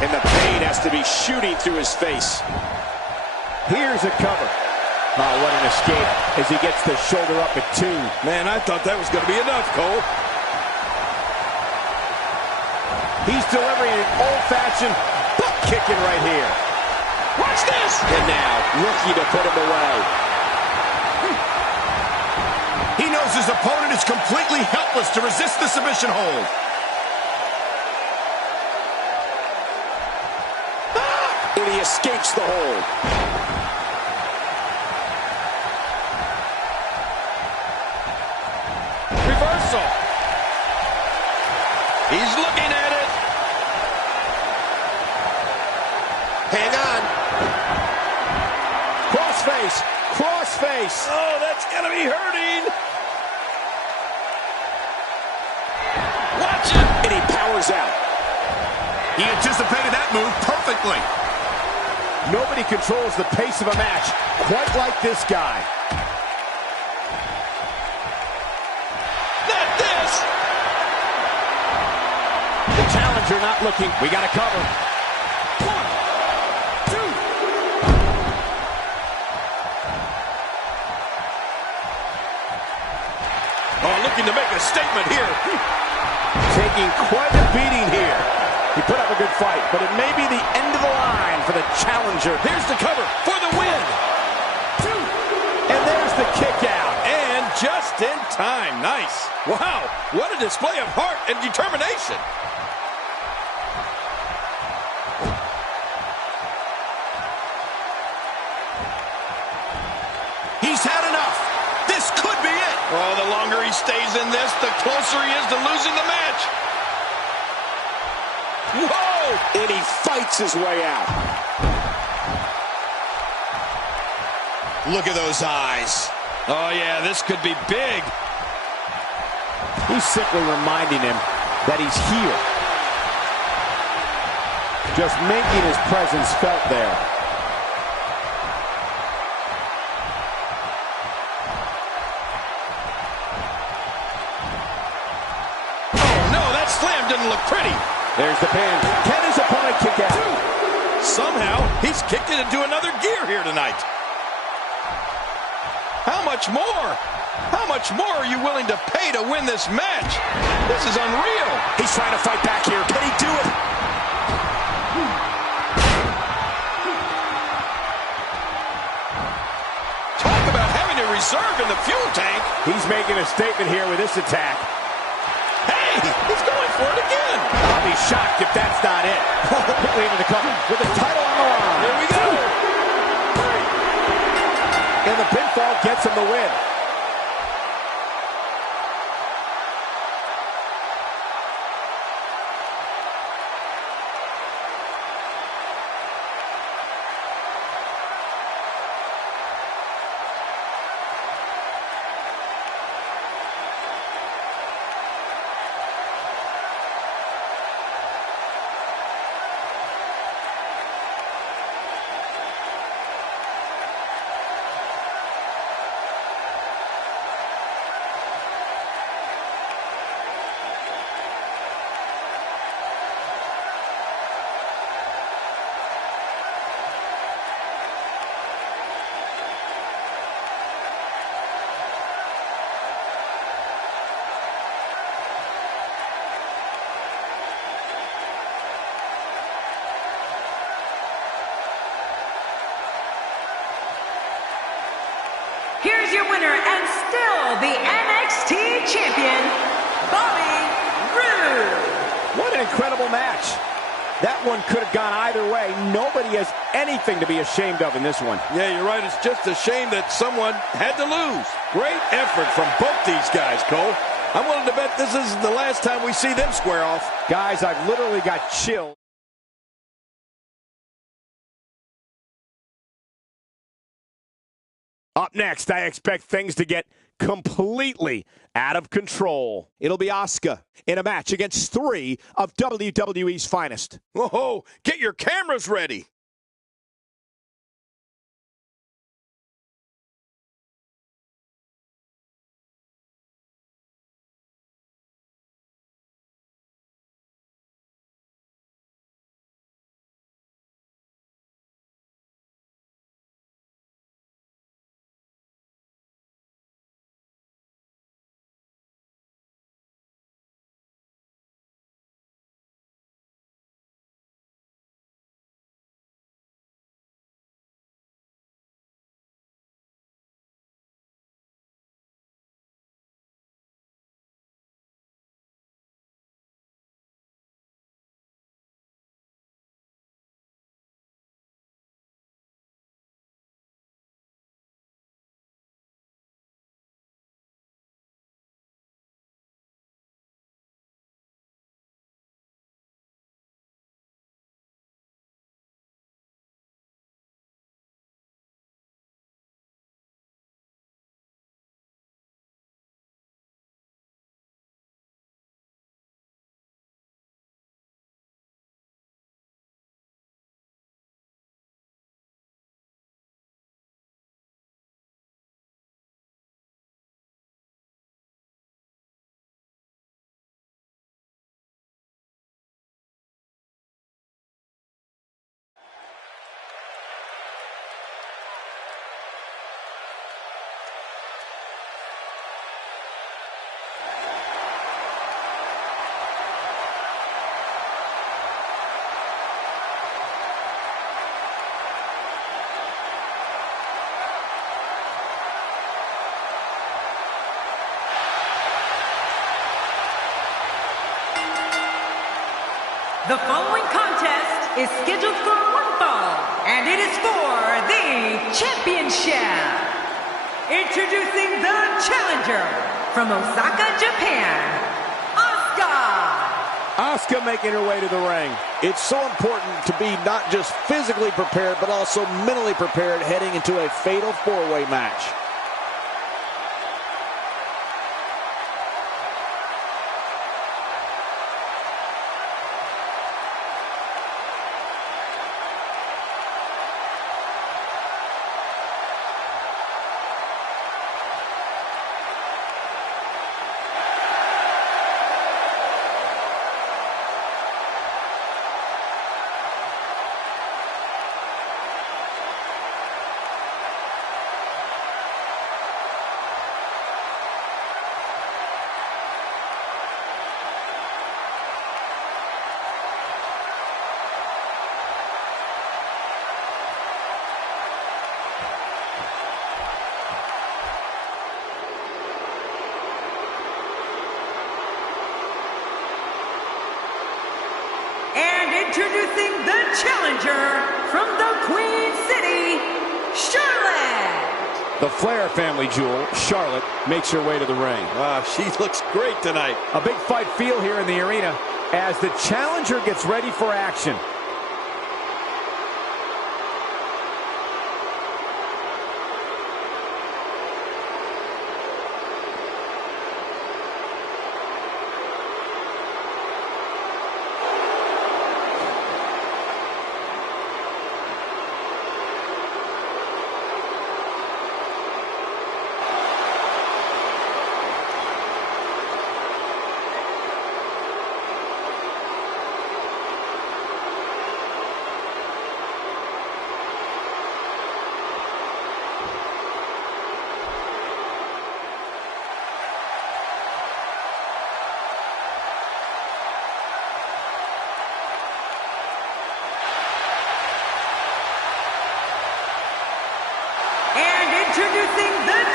And the pain has to be shooting through his face. Here's a cover. Oh, what an escape as he gets the shoulder up at 2. Man, I thought that was going to be enough, Cole. He's delivering an old-fashioned butt kicking right here. Watch this! And now, looking to put him away. He knows his opponent is completely helpless to resist the submission hold. And he escapes the hold. Reversal. He's looking at it. Hang on. Crossface. Crossface. Oh, that's going to be hurting. Watch it. And he powers out. He anticipated that move perfectly. Nobody controls the pace of a match quite like this guy. Not this. The challenger not looking. We got to cover. 1, 2. Oh, looking to make a statement here. Taking quite a beating here. He put up a good fight, but it may be the end of the line for the challenger. Here's the cover for the win. 2. And there's the kick out. And just in time. Nice. Wow, what a display of heart and determination. He's had enough. This could be it. Oh, the longer he stays in this, the closer he is to losing the match. Whoa! And he fights his way out. Look at those eyes. Oh, yeah, this could be big. He's simply reminding him that he's here. Just making his presence felt there. Oh, no, that slam didn't look pretty. There's the pin. Can his opponent kick out? Somehow, he's kicked it into another gear here tonight. How much more? How much more are you willing to pay to win this match? This is unreal. He's trying to fight back here. Can he do it? Talk about having a reserve in the fuel tank. He's making a statement here with this attack. Hey, he's going for it again. I'll be shocked if that's not it. Quickly into the cover with the title on the line. Here we go. And the pinfall gets him the win. your winner and still the NXT champion, Roode. What an incredible match. That one could have gone either way. Nobody has anything to be ashamed of in this one. Yeah, you're right. It's just a shame that someone had to lose. Great effort from both these guys, Cole. I'm willing to bet this is the last time we see them square off. Guys, I've literally got chills. Up next, I expect things to get completely out of control. It'll be Asuka in a match against 3 of WWE's finest. Whoa, get your cameras ready. The following contest is scheduled for one fall, and it is for the championship. Introducing the challenger from Osaka, Japan, Asuka. Asuka making her way to the ring. It's so important to be not just physically prepared, but also mentally prepared heading into a fatal four-way match. Introducing the challenger from the Queen City, Charlotte. The Flair family jewel, Charlotte, makes her way to the ring. Wow, she looks great tonight. A big fight feel here in the arena as the challenger gets ready for action.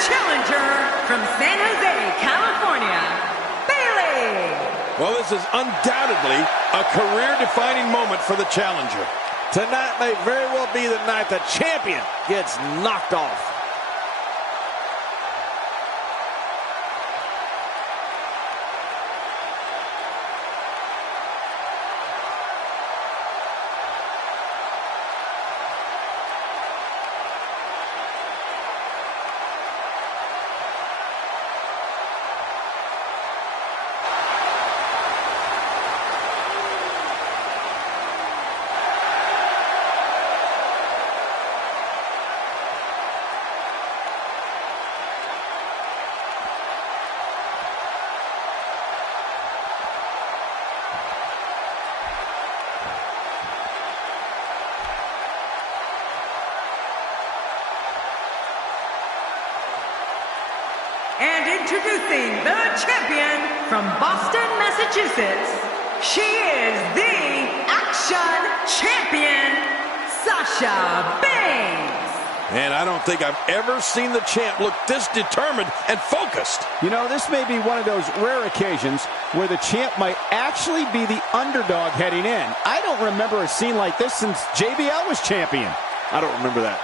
challenger from San Jose, California, Bayley. Well, this is undoubtedly a career-defining moment for the challenger. Tonight may very well be the night the champion gets knocked off. And introducing the champion from Boston, Massachusetts, she is the Action Champion, Sasha Banks. And I don't think I've ever seen the champ look this determined and focused. You know, this may be one of those rare occasions where the champ might actually be the underdog heading in. I don't remember a scene like this since JBL was champion. I don't remember that.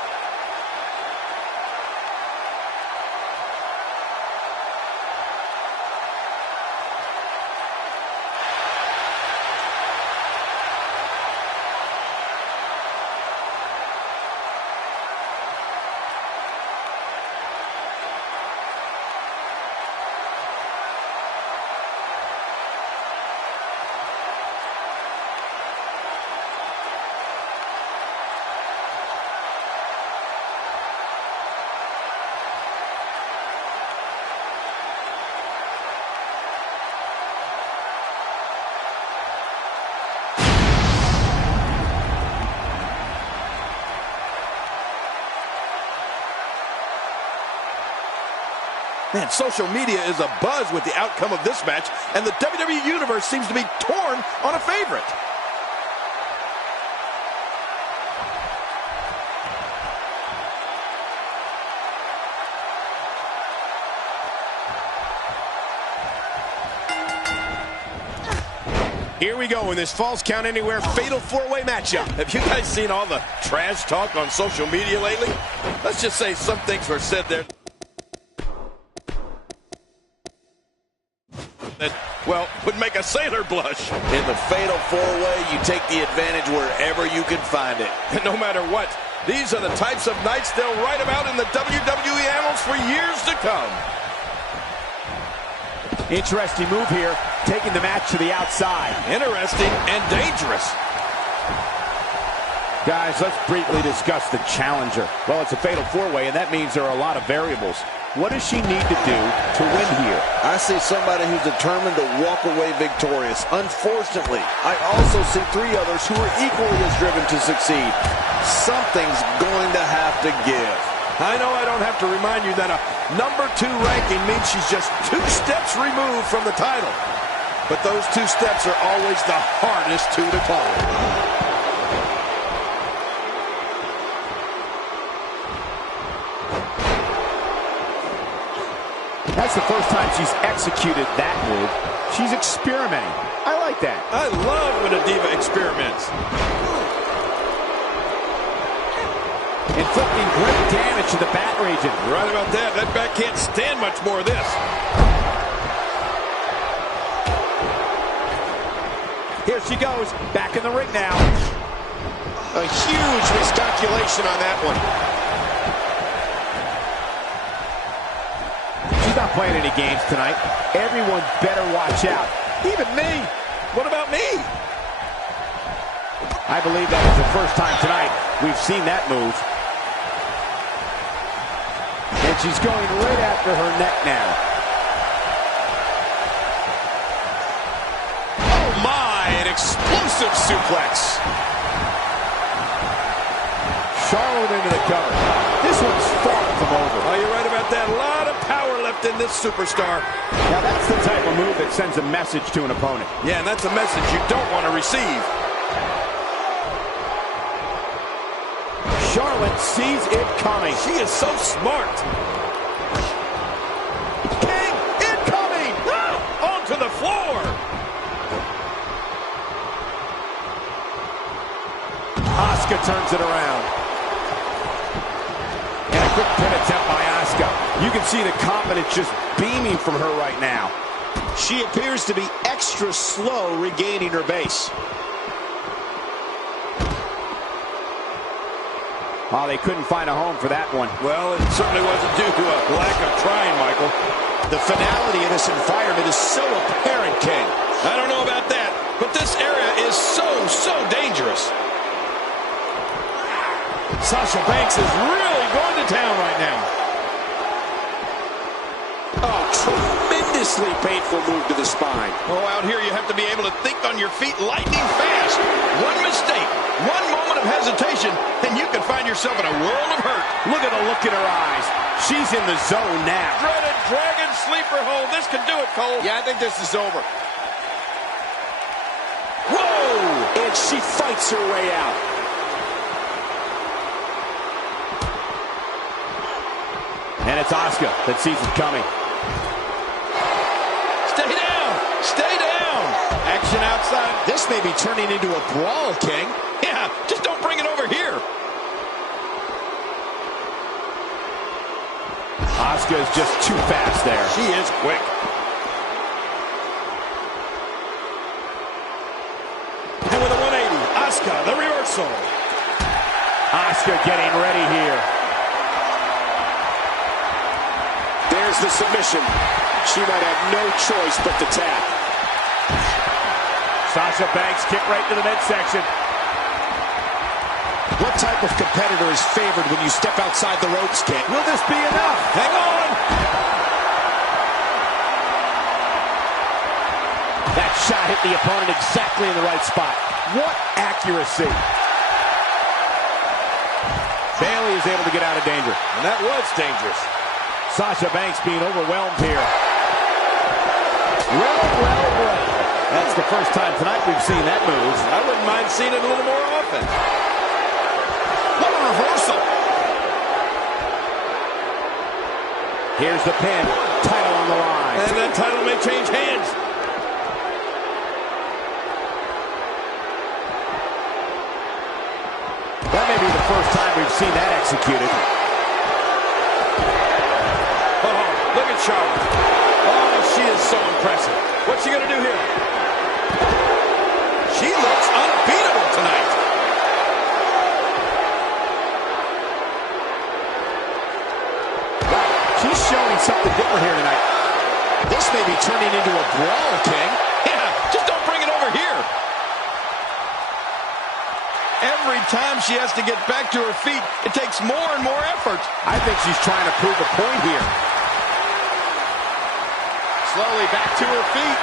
Man, social media is abuzz with the outcome of this match, and the WWE Universe seems to be torn on a favorite. Here we go in this Falls Count Anywhere fatal four-way matchup. Have you guys seen all the trash talk on social media lately? Let's just say some things were said there that, well, would make a sailor blush. In the fatal four-way, you take the advantage wherever you can find it. And no matter what, these are the types of nights they'll write about in the WWE annals for years to come. Interesting move here, taking the match to the outside. Interesting and dangerous. Guys, let's briefly discuss the challenger. Well, it's a fatal four-way, and that means there are a lot of variables. What does she need to do to win here? I see somebody who's determined to walk away victorious. Unfortunately, I also see three others who are equally as driven to succeed. Something's going to have to give. I know I don't have to remind you that a number 2 ranking means she's just 2 steps removed from the title. But those 2 steps are always the hardest 2 to climb. That's the first time she's executed that move. She's experimenting. I like that. I love when a diva experiments. Inflicting great damage to the back region. Right about that. That back can't stand much more of this. Here she goes. Back in the ring now. A huge miscalculation on that one. She's not playing any games tonight. Everyone better watch out. Even me. What about me? I believe that is the first time tonight we've seen that move. And she's going right after her neck now. Oh my, an explosive suplex. Charlotte into the cover. This one's far from over. Oh, you're right about that. A lot of power left in this superstar. Now that's the type of move that sends a message to an opponent. Yeah, and that's a message you don't want to receive. Charlotte sees it coming. She is so smart. turns it around. And a quick pin attempt by Asuka. You can see the confidence just beaming from her right now. She appears to be extra slow regaining her base. Oh, they couldn't find a home for that one. Well, it certainly wasn't due to a lack of trying, Michael. The finality of this environment is so apparent, King. I don't know about that, but this area is so dangerous. Sasha Banks is really going to town right now. Oh, tremendously painful move to the spine. Oh, out here you have to be able to think on your feet lightning fast. One mistake, one moment of hesitation, and you can find yourself in a world of hurt. Look at the look in her eyes. She's in the zone now. Dreaded dragon sleeper hold. This could do it, Cole. Yeah, I think this is over. Whoa! And she fights her way out. And it's Asuka that sees it coming. Stay down! Stay down! Action outside. This may be turning into a brawl, King. Yeah, just don't bring it over here. Asuka is just too fast there. She is quick. And with a 180, Asuka, the reversal. Asuka getting ready here. There's the submission. She might have no choice but to tap. Sasha Banks kick right to the midsection. What type of competitor is favored when you step outside the ropes, King? Will this be enough? Hang on! That shot hit the opponent exactly in the right spot. What accuracy. Bayley is able to get out of danger. And that was dangerous. Sasha Banks being overwhelmed here. Well. That's the first time tonight we've seen that move. I wouldn't mind seeing it a little more often. What a reversal. Here's the pin. Title on the line. And that title may change hands. That may be the first time we've seen that executed. Oh, look at Shawnman. Oh, she is so impressive. What's she going to do here? She looks unbeatable tonight. Wow, she's showing something different here tonight. This may be turning into a brawl, King. Yeah, just don't bring it over here. Every time she has to get back to her feet, it takes more and more effort. I think she's trying to prove a point here. Slowly back to her feet.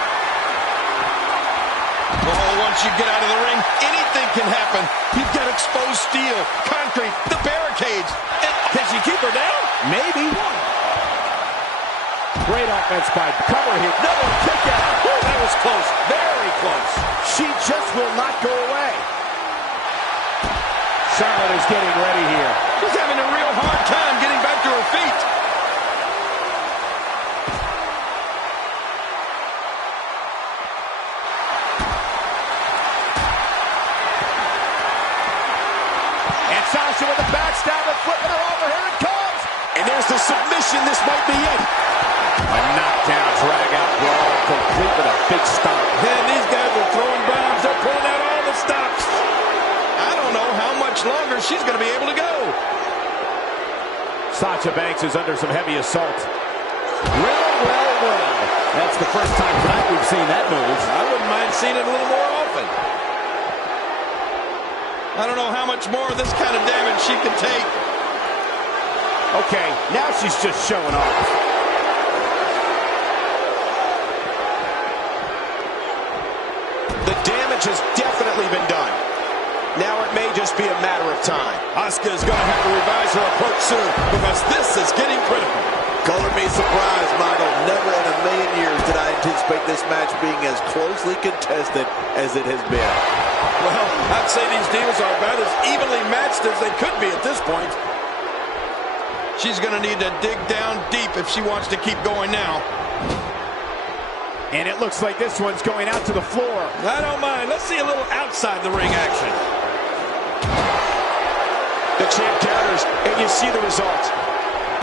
Oh, once you get out of the ring, anything can happen. You've got exposed steel, concrete, the barricades. And can she keep her down? Maybe. Great offense by cover here. Another kick out. Woo, that was close. Very close. She just will not go away. Charlotte is getting ready here. She's having a real hard time getting back to her feet. And Sasha with a backstab and flipping her over. Here it comes. And there's the submission. This might be it. A knockdown, drag-out brawl, complete with a big stomp. And these guys are throwing bombs. They're pulling out all the stops. I don't know how much longer she's going to be able to go. Sasha Banks is under some heavy assault. Well. That's the first time tonight we've seen that move. I wouldn't mind seeing it a little more often. I don't know how much more of this kind of damage she can take. Okay, now she's just showing off. The damage has definitely been done. Now it may just be a matter of time. Asuka is going to have to revise her approach soon because this is getting critical. Color me surprised, Michael. Never in a million years did I anticipate this match being as closely contested as it has been. Well, I'd say these divas are about as evenly matched as they could be at this point. She's going to need to dig down deep if she wants to keep going now. And it looks like this one's going out to the floor. I don't mind. Let's see a little outside the ring action. The champ counters, and you see the result.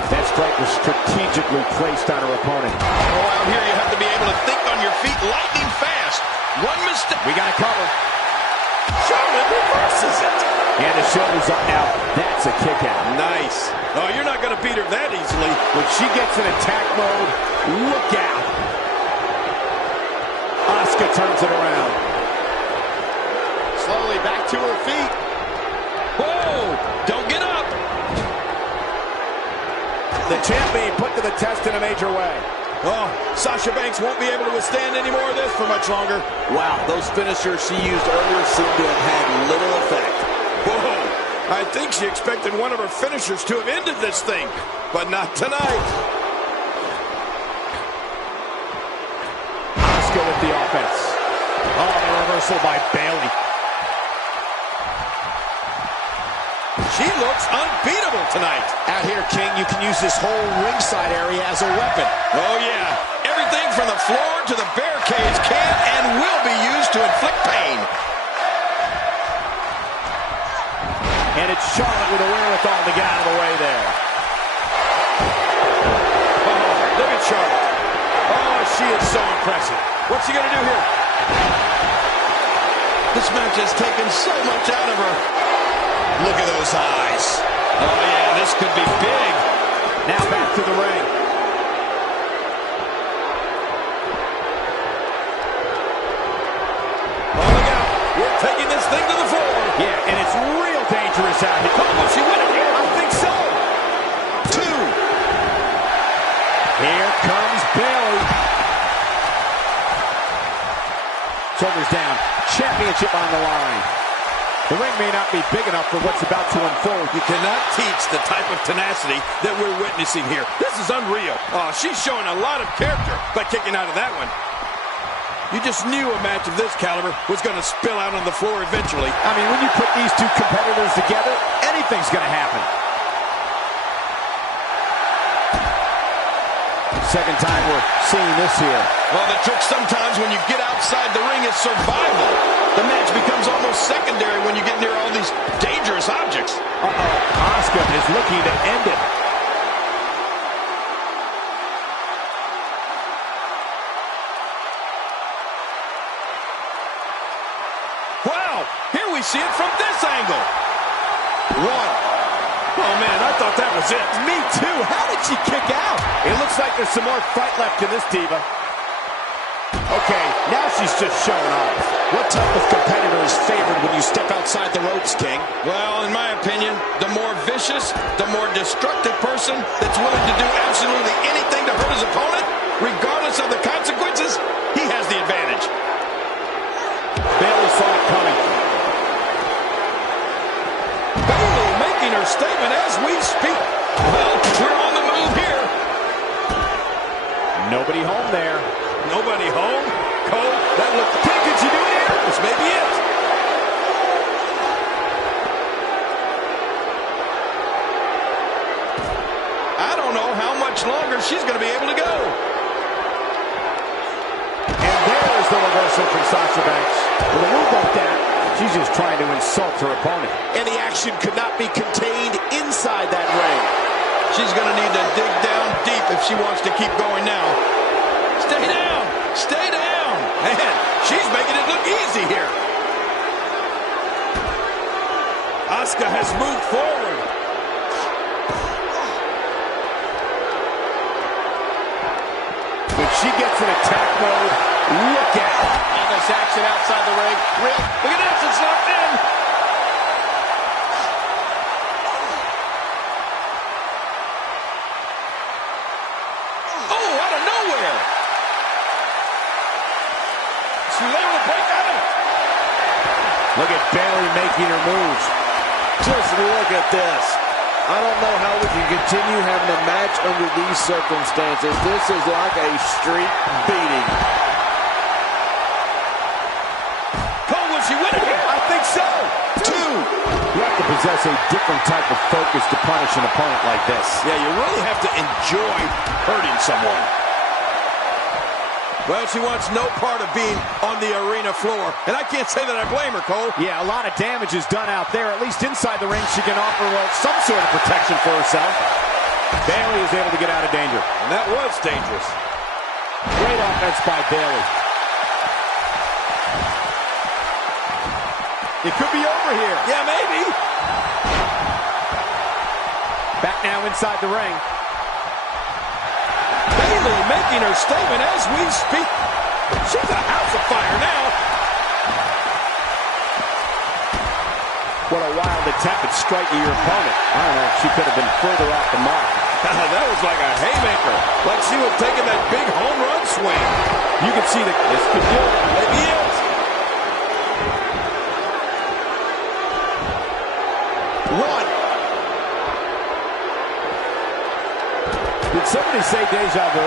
That strike was strategically placed on her opponent. Oh, out here you have to be able to think on your feet lightning fast. One mistake. We got to cover. Shawnman reverses it. And the shoulder's up now. That's a kick out. Nice. Oh, you're not going to beat her that easily. When she gets in attack mode, look out. Asuka turns it around. Slowly back to her feet. Whoa! Don't get up. The champ being put to the test in a major way. Oh, Sasha Banks won't be able to withstand any more of this for much longer. Wow, those finishers she used earlier seem to have had little effect. Whoa! I think she expected one of her finishers to have ended this thing, but not tonight. Asuka with the offense. Oh, the reversal by Bayley. She looks unbeatable tonight. Out here, King, you can use this whole ringside area as a weapon. Oh, yeah. Everything from the floor to the barricades can and will be used to inflict pain. And it's Charlotte with a wherewithal to get out of the way there. Oh, look at Charlotte. Oh, she is so impressive. What's she going to do here? This match has taken so much out of her. Look at those eyes. Oh, yeah, this could be big. Now back to the ring. Oh, look out. We're taking this thing to the floor. Yeah, and it's real dangerous out here. Oh, will she win it here? I think so. 2. Here comes Bayley. Shoulders down. Championship on the line. The ring may not be big enough for what's about to unfold. You cannot teach the type of tenacity that we're witnessing here. This is unreal. Oh, she's showing a lot of character by kicking out of that one. You just knew a match of this caliber was going to spill out on the floor eventually. I mean, when you put these two competitors together, anything's going to happen. Second time we're seeing this here. Well, the trick sometimes when you get outside the ring is survival. The match becomes almost secondary when you get near all these dangerous objects. Asuka is looking to end it. Wow, here we see it from this angle. 1. Oh, man, I thought that was it. Me too. How did she kick out? It looks like there's some more fight left in this diva. Okay, now she's just showing off. What type of competitor is favored when you step outside the ropes, King? Well, in my opinion, the more vicious, the more destructive person that's willing to do absolutely anything to hurt his opponent, regardless of the consequences, he has the advantage. Bayley saw it coming. Bayley making her statement as we speak. Well, we're on the move here. Nobody home there. Nobody home? Cole, that looked... Can she do it here? This may be it. I don't know how much longer she's going to be able to go. And there's the reversal from Sasha Banks. With a move like that, she's just trying to insult her opponent. And the action could not be contained inside that ring. She's going to need to dig down deep if she wants to keep going now. Stay down! Stay down! Man, she's making it look easy here. Asuka has moved forward. When she gets in attack mode, look out. All this action outside the ring. Look at this, it's locked in. Oh, out of nowhere. She's able to break out of it. Look at Bayley making her moves. Just look at this. I don't know how we can continue having a match under these circumstances. This is like a street beating. Cole, will she win it here? I think so. 2. You have to possess a different type of focus to punish an opponent like this. Yeah, you really have to enjoy hurting someone. Well, she wants no part of being on the arena floor. And I can't say that I blame her, Cole. Yeah, a lot of damage is done out there. At least inside the ring, she can offer, well, some sort of protection for herself. Bayley is able to get out of danger. And that was dangerous. Great offense by Bayley. It could be over here. Yeah, maybe. Back now inside the ring. Bayley making her statement as we speak. She's a house of fire now. What a wild attempt at striking your opponent. I don't know if she could have been further off the mark. That was like a haymaker. Like she was taking that big home run swing. You can see that this could do it. Maybe it. One. Did somebody say deja vu?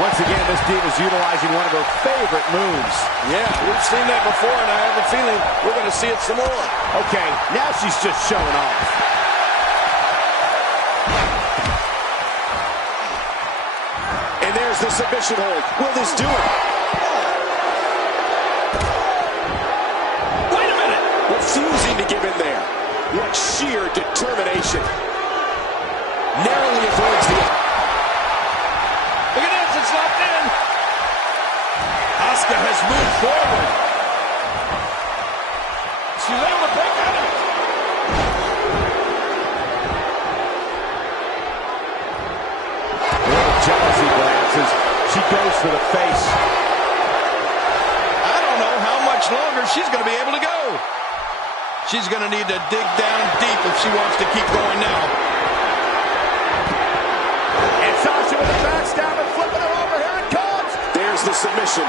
Once again, this Diva's utilizing one of her favorite moves. Yeah, we've seen that before, and I have a feeling we're going to see it some more. Okay, now she's just showing off. And there's the submission hold. Will this do it? Wait a minute. Refusing to give in there. What sheer determination. Narrowly avoids the... Look at this, it's locked in. Asuka has moved forward. She's able to break out of it. A little jealousy glances. She goes for the face. I don't know how much longer she's going to be able to go. She's going to need to dig down deep if she wants to keep going now. And Sasha with the backstab and flipping her over. Here it comes. There's the submission.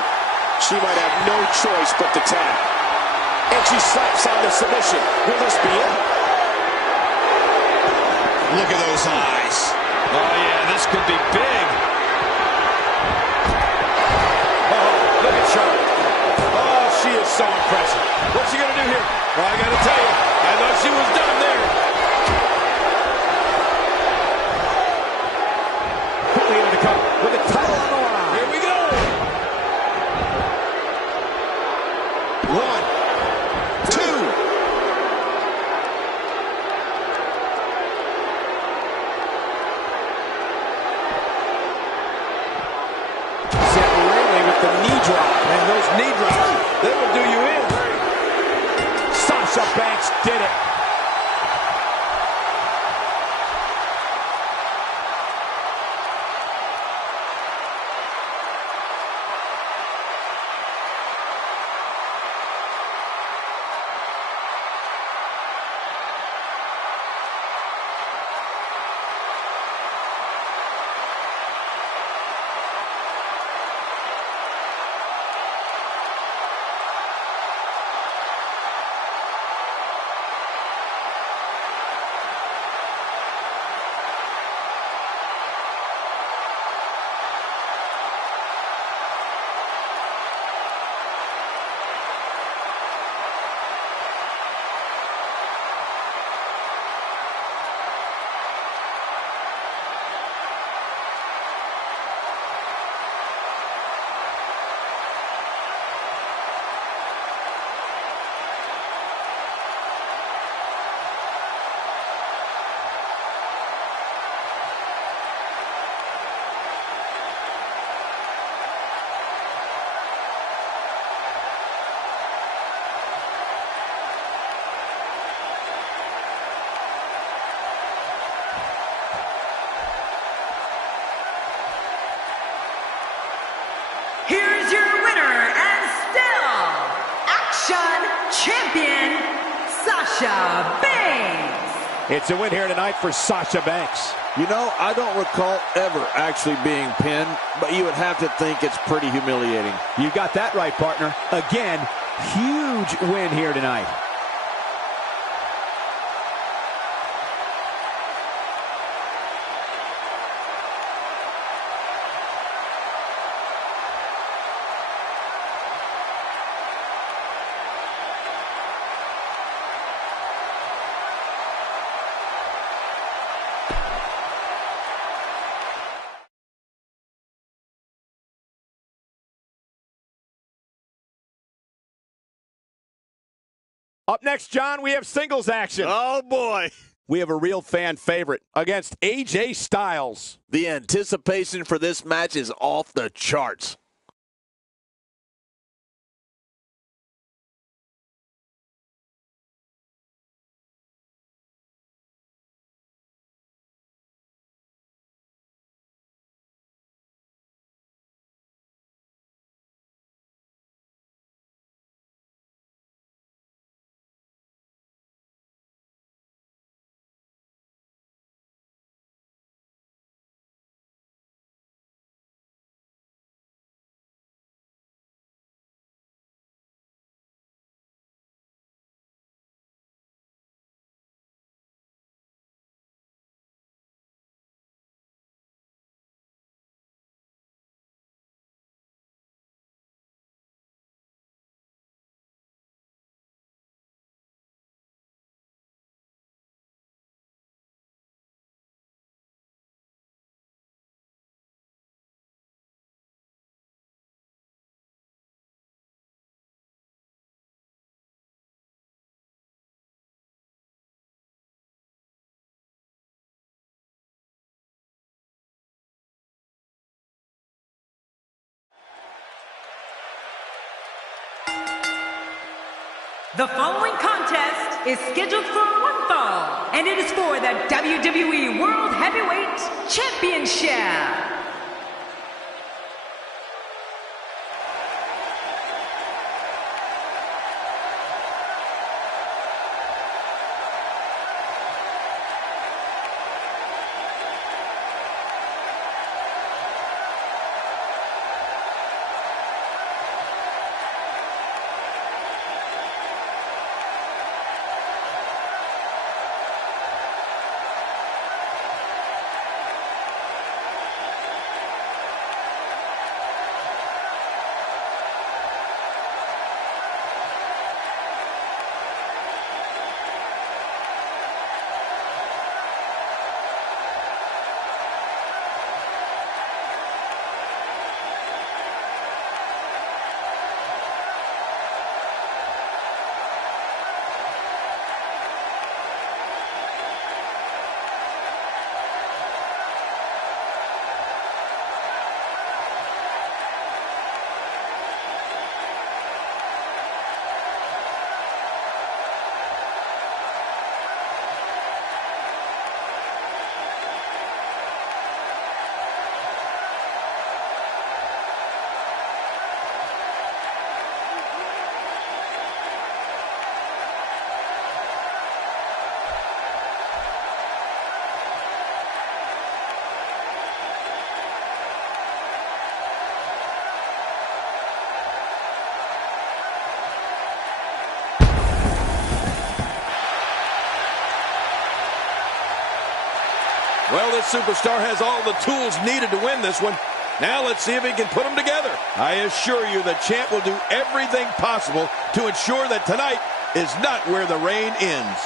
She might have no choice but to tap. And she slaps on the submission. Will this be it? Look at those eyes. Oh, yeah, this could be big. Oh, look at Charlotte. Oh, she is so impressive. What's she going to do here? Well, I got to tell you, I thought she was done there. Quickly into the cover with the title on the line. Here we go. 1, 2. Set Bayley with the knee drop. And those knee drops, they will do you in. Sasha Banks did it. Here's your winner and still Action Champion, Sasha Banks. It's a win here tonight for Sasha Banks. You know, I don't recall ever actually being pinned, but you would have to think it's pretty humiliating. You got that right, partner. Again, huge win here tonight. Up next, John, we have singles action. Oh, boy. We have a real fan favorite against AJ Styles. The anticipation for this match is off the charts. The following contest is scheduled for one fall, and it is for the WWE World Heavyweight Championship. Well, this superstar has all the tools needed to win this one. Now let's see if he can put them together. I assure you the champ will do everything possible to ensure that tonight is not where the reign ends.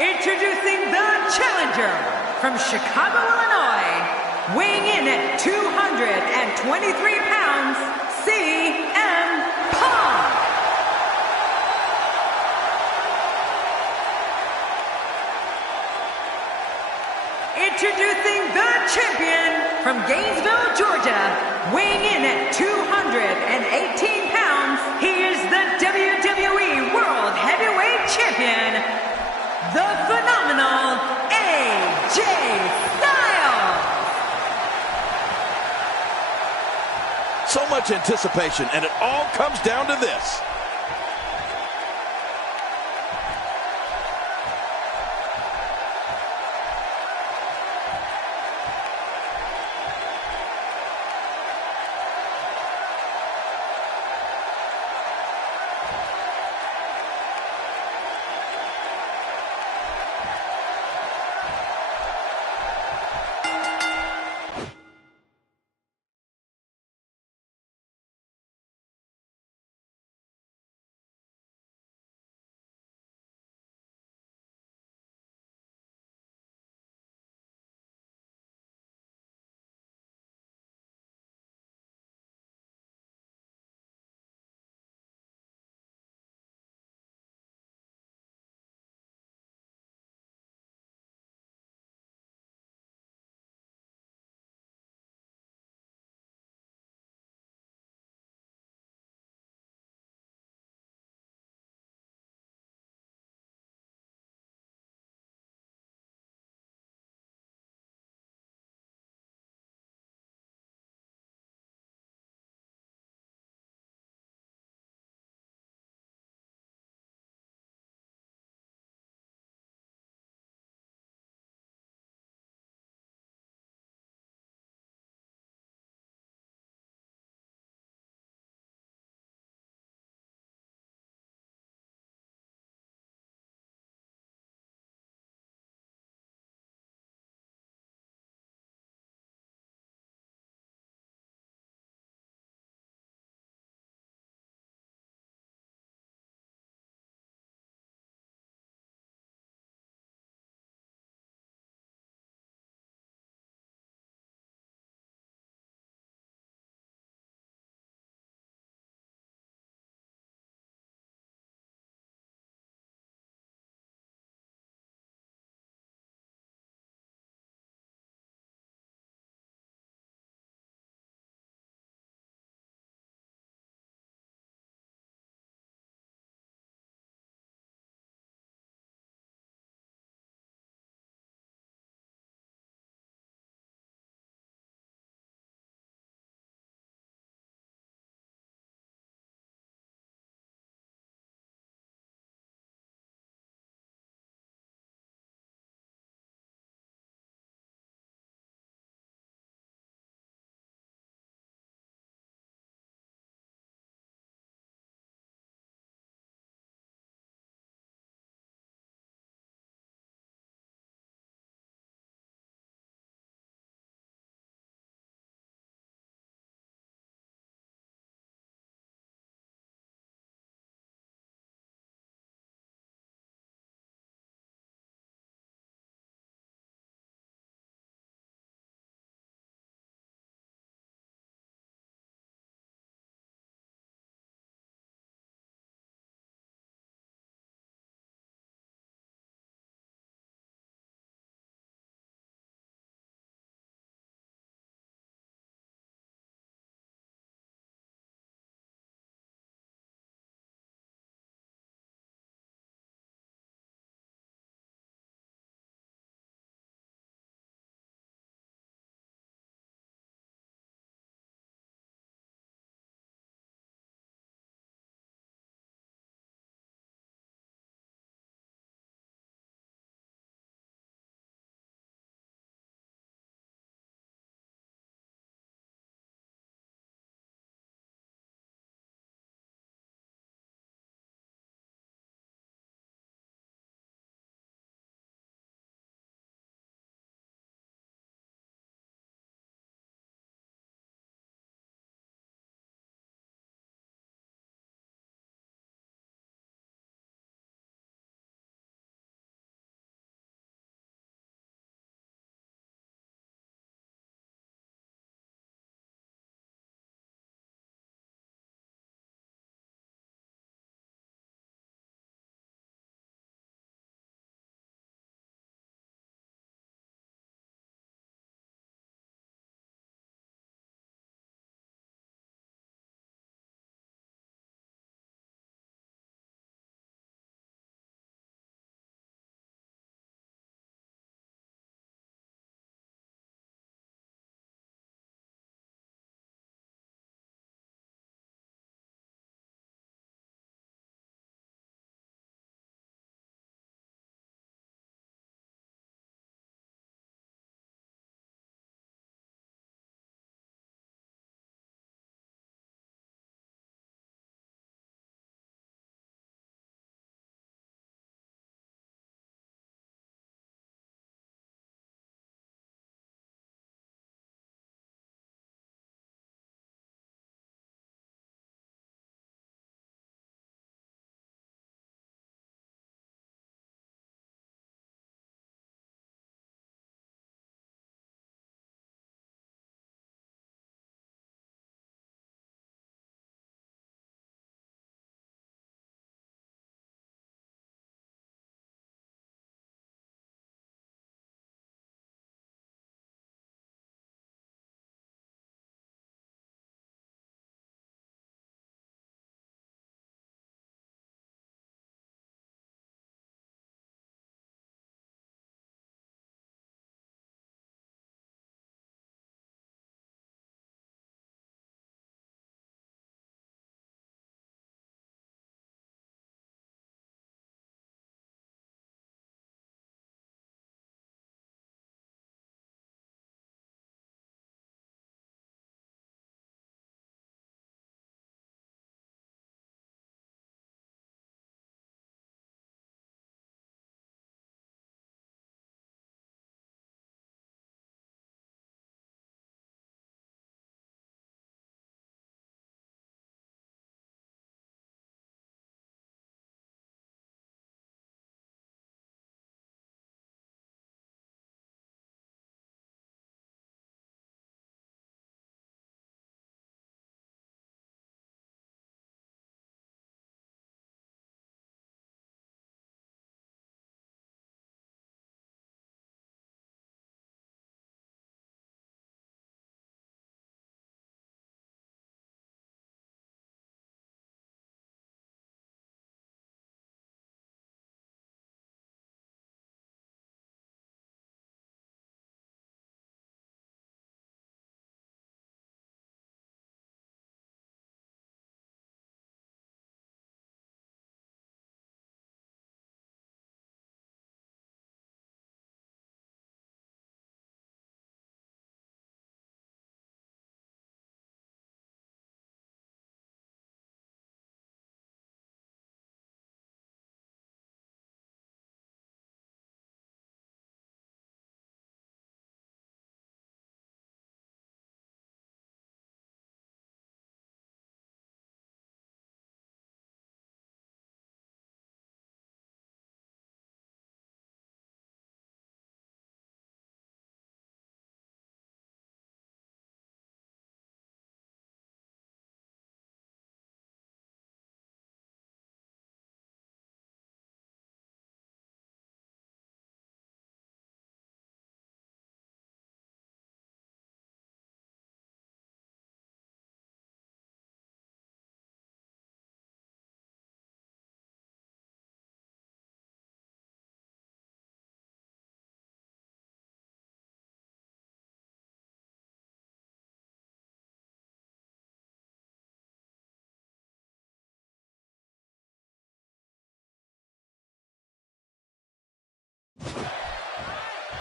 Introducing the challenger from Chicago, Illinois, weighing in at 223 pounds, CM Punk. Introducing the champion from Gainesville, Georgia, weighing in at 218 pounds, he is the WWE World Heavyweight Champion, the phenomenal AJ Styles. So much anticipation, and it all comes down to this.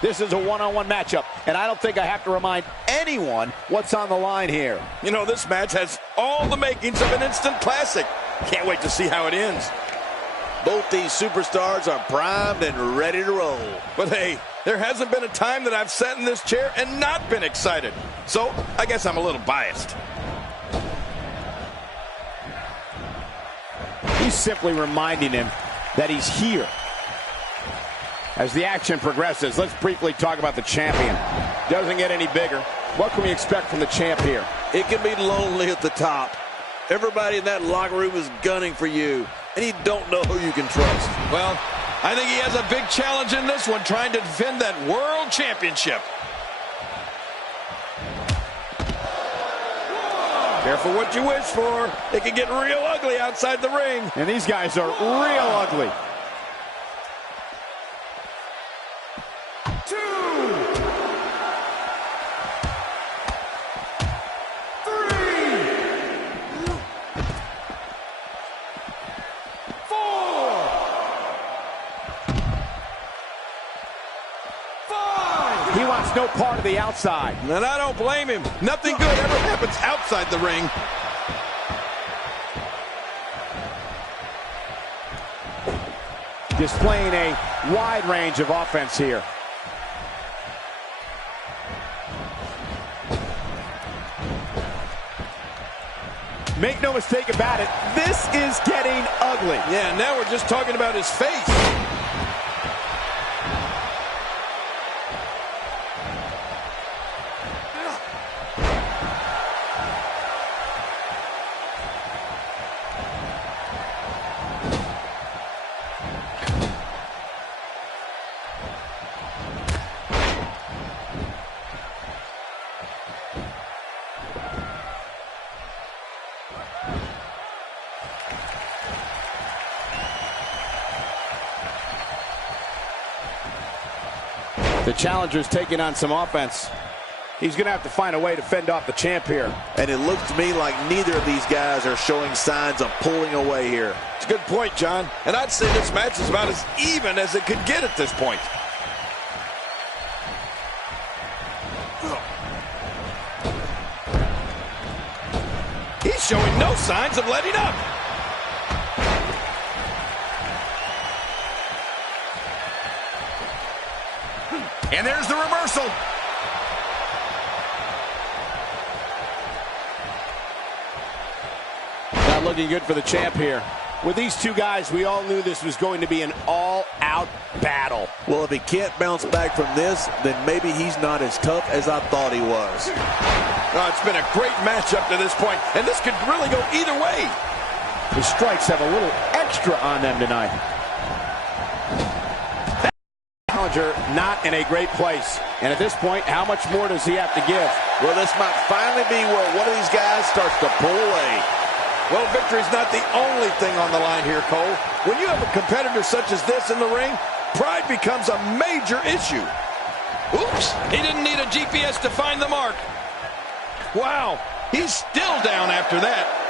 This is a one-on-one matchup, and I don't think I have to remind anyone what's on the line here. You know, this match has all the makings of an instant classic. Can't wait to see how it ends. Both these superstars are primed and ready to roll. But hey, there hasn't been a time that I've sat in this chair and not been excited. So, I guess I'm a little biased. He's simply reminding him that he's here. As the action progresses, let's briefly talk about the champion. Doesn't get any bigger. What can we expect from the champ here? It can be lonely at the top. Everybody in that locker room is gunning for you, and you don't know who you can trust. Well, I think he has a big challenge in this one, trying to defend that world championship. Careful what you wish for. It can get real ugly outside the ring. And these guys are real ugly. He wants no part of the outside. And I don't blame him. Nothing good ever happens outside the ring. Displaying a wide range of offense here. Make no mistake about it, this is getting ugly. Yeah, now we're just talking about his face. The challenger's taking on some offense. He's going to have to find a way to fend off the champ here. And it looks to me like neither of these guys are showing signs of pulling away here. It's a good point, John. And I'd say this match is about as even as it could get at this point. He's showing no signs of letting up. And there's the reversal. Not looking good for the champ here. With these two guys, we all knew this was going to be an all-out battle. Well, if he can't bounce back from this, then maybe he's not as tough as I thought he was. Oh, it's been a great match up to this point, and this could really go either way. The strikes have a little extra on them tonight. Challenger not in a great place. And at this point, how much more does he have to give? Well, this might finally be where one of these guys starts to pull away. Well, victory's not the only thing on the line here, Cole. When you have a competitor such as this in the ring, pride becomes a major issue. Oops, he didn't need a GPS to find the mark. Wow, he's still down after that.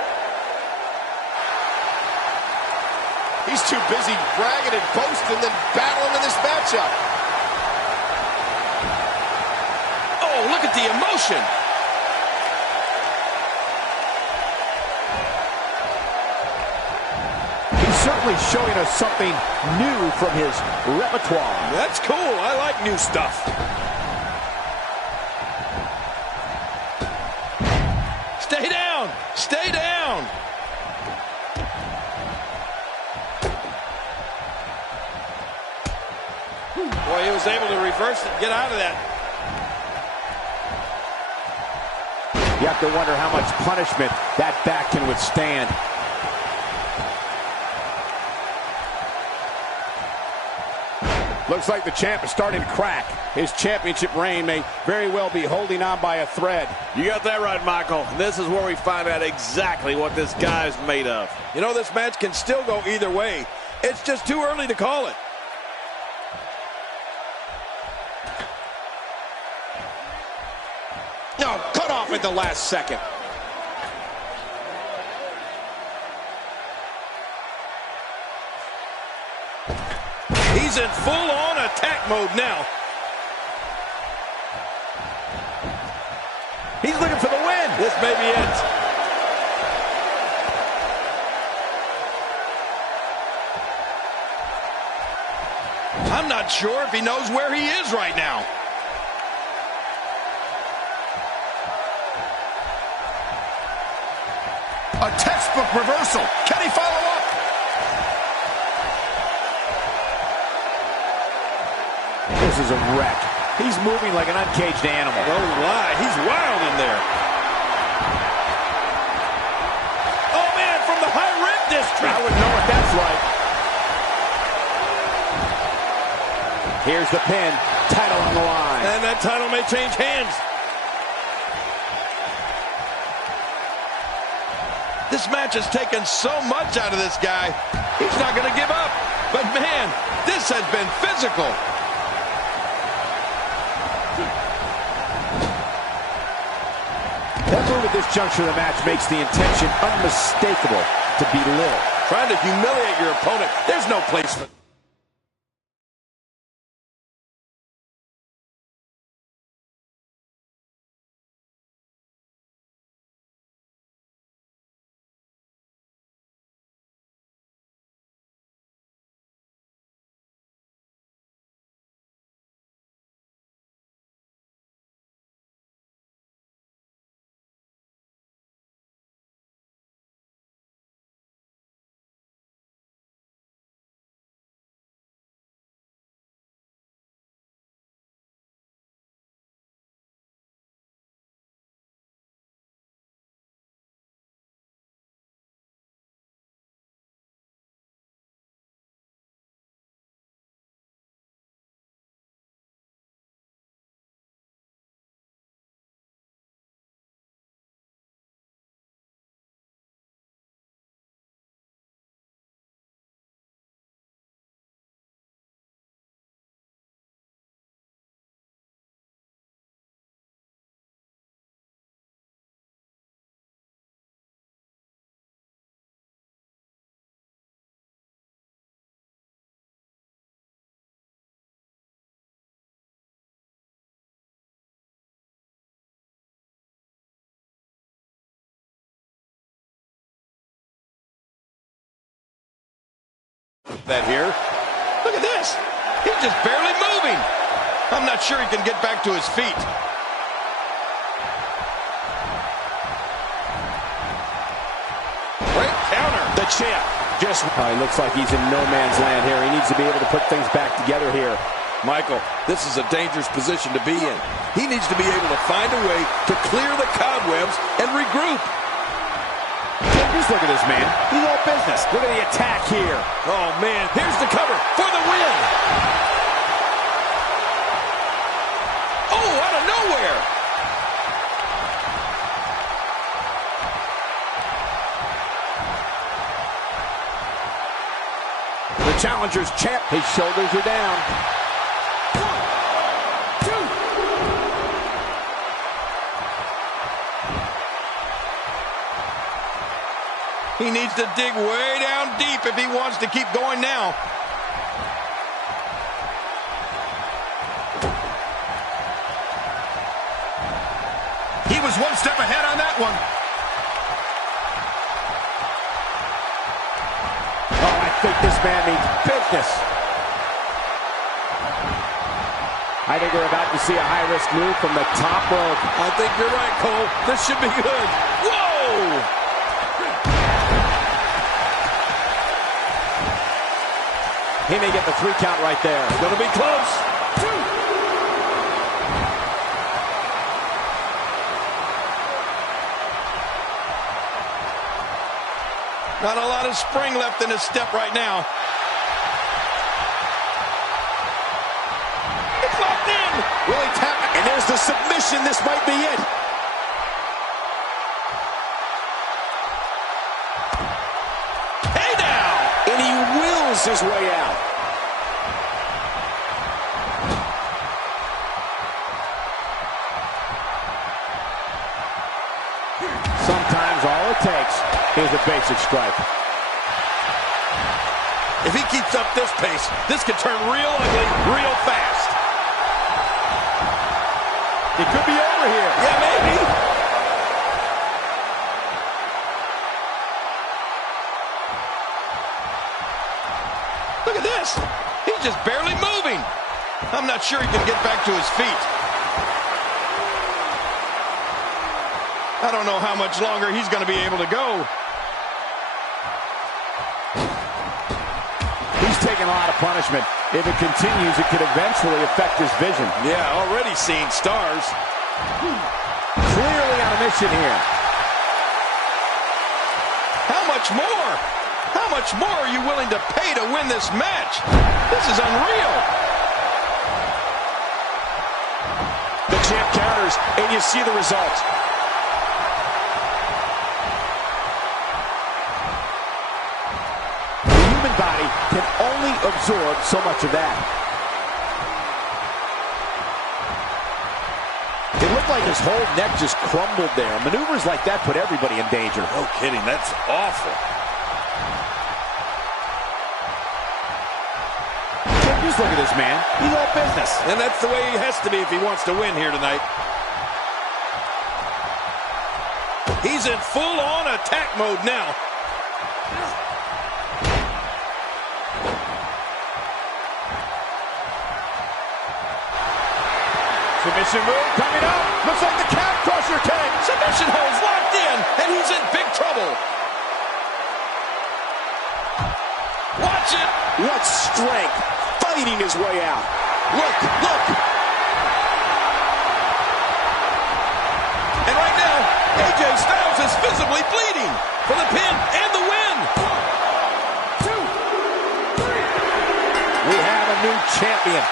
He's too busy bragging and boasting than battling in this matchup. Oh, look at the emotion. He's certainly showing us something new from his repertoire. That's cool. I like new stuff. Stay down. Stay down. Boy, he was able to reverse it and get out of that. You have to wonder how much punishment that back can withstand. Looks like the champ is starting to crack. His championship reign may very well be holding on by a thread. You got that right, Michael. This is where we find out exactly what this guy's made of. You know, this match can still go either way. It's just too early to call it. No, cut off at the last second. He's in full-on attack mode now. He's looking for the win. This may be it. I'm not sure if he knows where he is right now. A textbook reversal. Can he follow up? This is a wreck. He's moving like an uncaged animal. Oh, my. He's wild in there. Oh, man, from the high rib district. I wouldn't know what that's like. Here's the pin. Title on the line. And that title may change hands. This match has taken so much out of this guy. He's not going to give up. But, man, this has been physical. That move at this juncture of the match makes the intention unmistakable to belittle. Trying to humiliate your opponent. There's no place for... that here. Look at this. He's just barely moving. I'm not sure he can get back to his feet. Great counter. The champ just... he looks like he's in no man's land here. He needs to be able to put things back together here. Michael, this is a dangerous position to be in. He needs to be able to find a way to clear the cobwebs and regroup. Just look at this man. He's all business. Look at the attack here. Oh, man. Here's the cover for the win. Oh, out of nowhere. The challenger's champ. His shoulders are down. 1, 2. He needs to dig way down deep if he wants to keep going now. He was one step ahead on that one. Oh, I think this man means business. I think we're about to see a high-risk move from the top rope. I think you're right, Cole. This should be good. Whoa! He may get the 3 count right there. Gonna be close. 2. Not a lot of spring left in his step right now. It's locked in. Really tap. And there's the submission. This might be it. Hey now. And he wills his way out. Sometimes all it takes is a basic strike. If he keeps up this pace, this could turn real ugly real fast. It could be over here. Yeah, maybe. I'm not sure he can get back to his feet. I don't know how much longer he's going to be able to go. He's taking a lot of punishment. If it continues, it could eventually affect his vision. Yeah, already seeing stars. Clearly on a mission here. How much more? How much more are you willing to pay to win this match? This is unreal. The champ counters, and you see the result. Body can only absorb so much of that. It looked like his whole neck just crumbled there. Maneuvers like that put everybody in danger. No kidding, that's awful. Just look at this man. He's all business. And that's the way he has to be if he wants to win here tonight. He's in full-on attack mode now. Submission move coming up. Looks like the calf crusher came. Submission holds locked in, and he's in big trouble. Watch it. What strength. Fighting his way out. Look, look. And right now, AJ Styles is visibly bleeding for the pin and the win. 1, 2, 3. We have a new champion.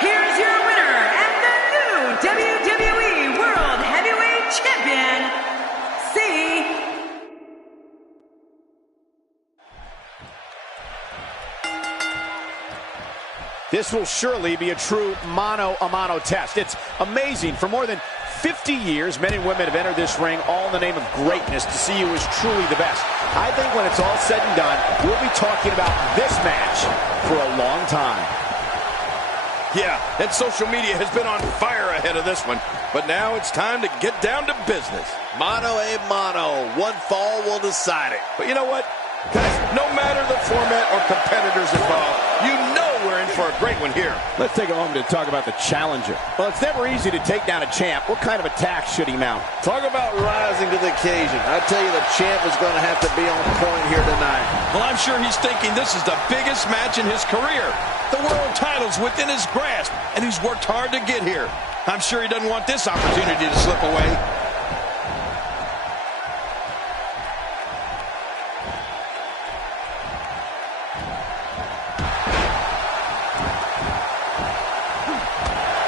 Here's your winner and the new WWE World Heavyweight Champion, Cena. This will surely be a true mano-a-mano test. It's amazing. For more than 50 years, men and women have entered this ring all in the name of greatness to see who is truly the best. I think when it's all said and done, we'll be talking about this match for a long time. Yeah, and social media has been on fire ahead of this one. But now it's time to get down to business. Mano a mano. One fall will decide it. But you know what? Guys, no matter the format or competitors involved, you know we're in for a great one here. Let's take a moment to talk about the challenger. Well, it's never easy to take down a champ. What kind of attack should he mount? Talk about rising to the occasion. I tell you, the champ is going to have to be on point here tonight. Well, I'm sure he's thinking this is the biggest match in his career. The world title's within his grasp, and he's worked hard to get here. I'm sure he doesn't want this opportunity to slip away.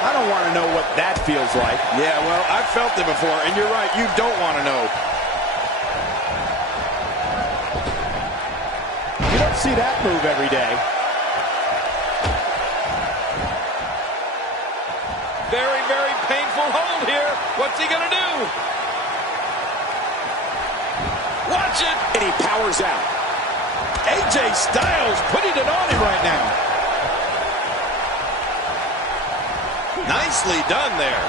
I don't want to know what that feels like. Yeah, well, I've felt it before, and you're right, you don't want to know. You don't see that move every day. Very, very painful hold here. What's he going to do? Watch it. And he powers out. AJ Styles putting it on him right now. Nicely done there.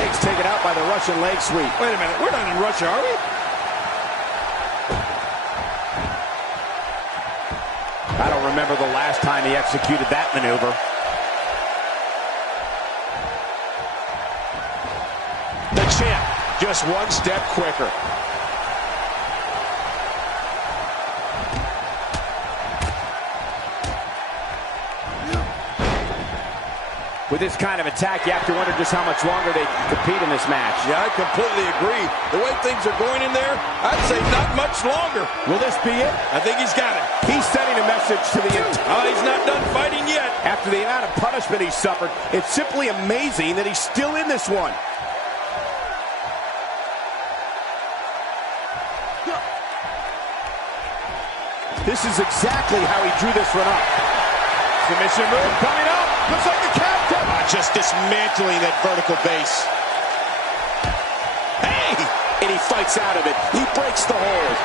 Legs taken out by the Russian leg sweep. Wait a minute, we're not in Russia, are we? I don't remember the last time he executed that maneuver. The champ, just one step quicker. With this kind of attack, you have to wonder just how much longer they can compete in this match. Yeah, I completely agree. The way things are going in there, I'd say not much longer. Will this be it? I think he's got it. He's sending a message to the entire... He's not done fighting yet. After the amount of punishment he suffered, it's simply amazing that he's still in this one. This is exactly how he drew this one up. Submission move coming up. Looks like the captain. Just dismantling that vertical base. Hey! And he fights out of it. He breaks the hold.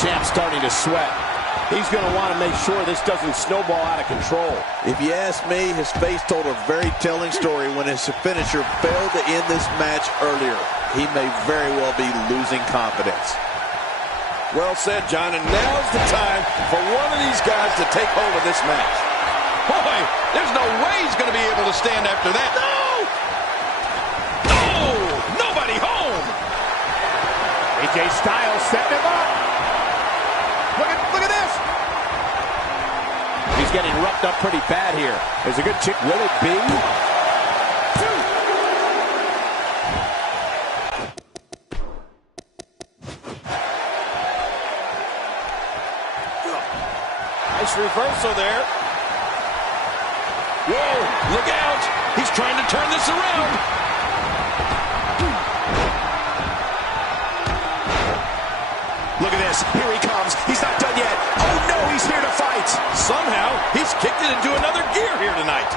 champ's starting to sweat. He's going to want to make sure this doesn't snowball out of control. If you ask me, his face told a very telling story when his finisher failed to end this match earlier. He may very well be losing confidence. Well said, John, and now's the time for one of these guys to take hold of this match. Boy, there's no way he's going to be able to stand after that. No! No! Nobody home! AJ Styles setting him up. Look at this. He's getting roughed up pretty bad here. There's a good chick. Will it be? Nice reversal there. Whoa, look out. He's trying to turn this around. Look at this. Here he comes. He's not done yet. Oh, no, he's here to fight. Somehow, he's kicked it into another gear here tonight.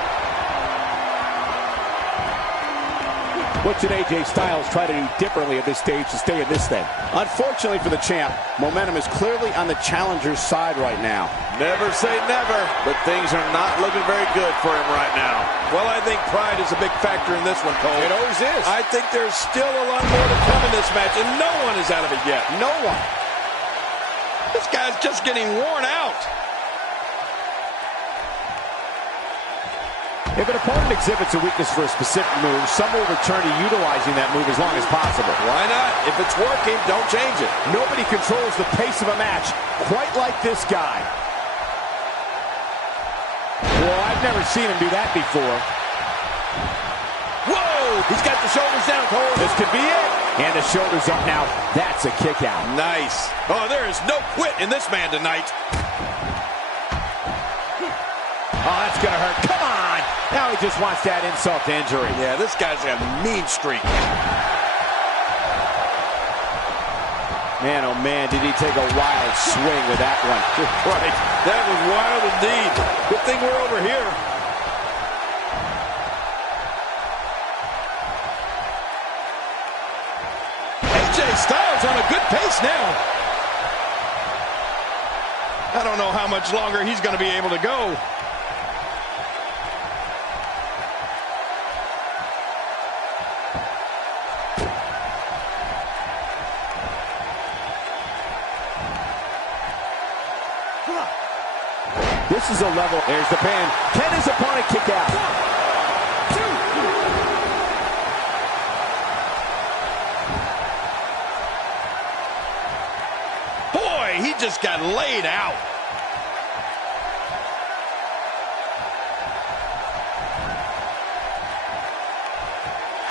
What should AJ Styles try to do differently at this stage to stay in this thing? Unfortunately for the champ, momentum is clearly on the challenger's side right now. Never say never, but things are not looking very good for him right now. Well, I think pride is a big factor in this one, Cole. It always is. I think there's still a lot more to come in this match, and no one is out of it yet. No one. This guy's just getting worn out. If an opponent exhibits a weakness for a specific move, some will return to utilizing that move as long as possible. Why not? If it's working, don't change it. Nobody controls the pace of a match quite like this guy. Well, I've never seen him do that before. Whoa! He's got the shoulders down, Cole. This could be it. And the shoulders up now. That's a kick out. Nice. Oh, there is no quit in this man tonight. Oh, that's going to hurt. Come on. Now he just wants that insult to injury. Yeah, this guy's got a mean streak. Man, oh man, did he take a wild swing with that one. Right. That was wild indeed. Good thing we're over here. AJ Styles on a good pace now. I don't know how much longer he's going to be able to go. This is a level. There's the pin. Can his opponent kick out? 1, 2. Boy, he just got laid out.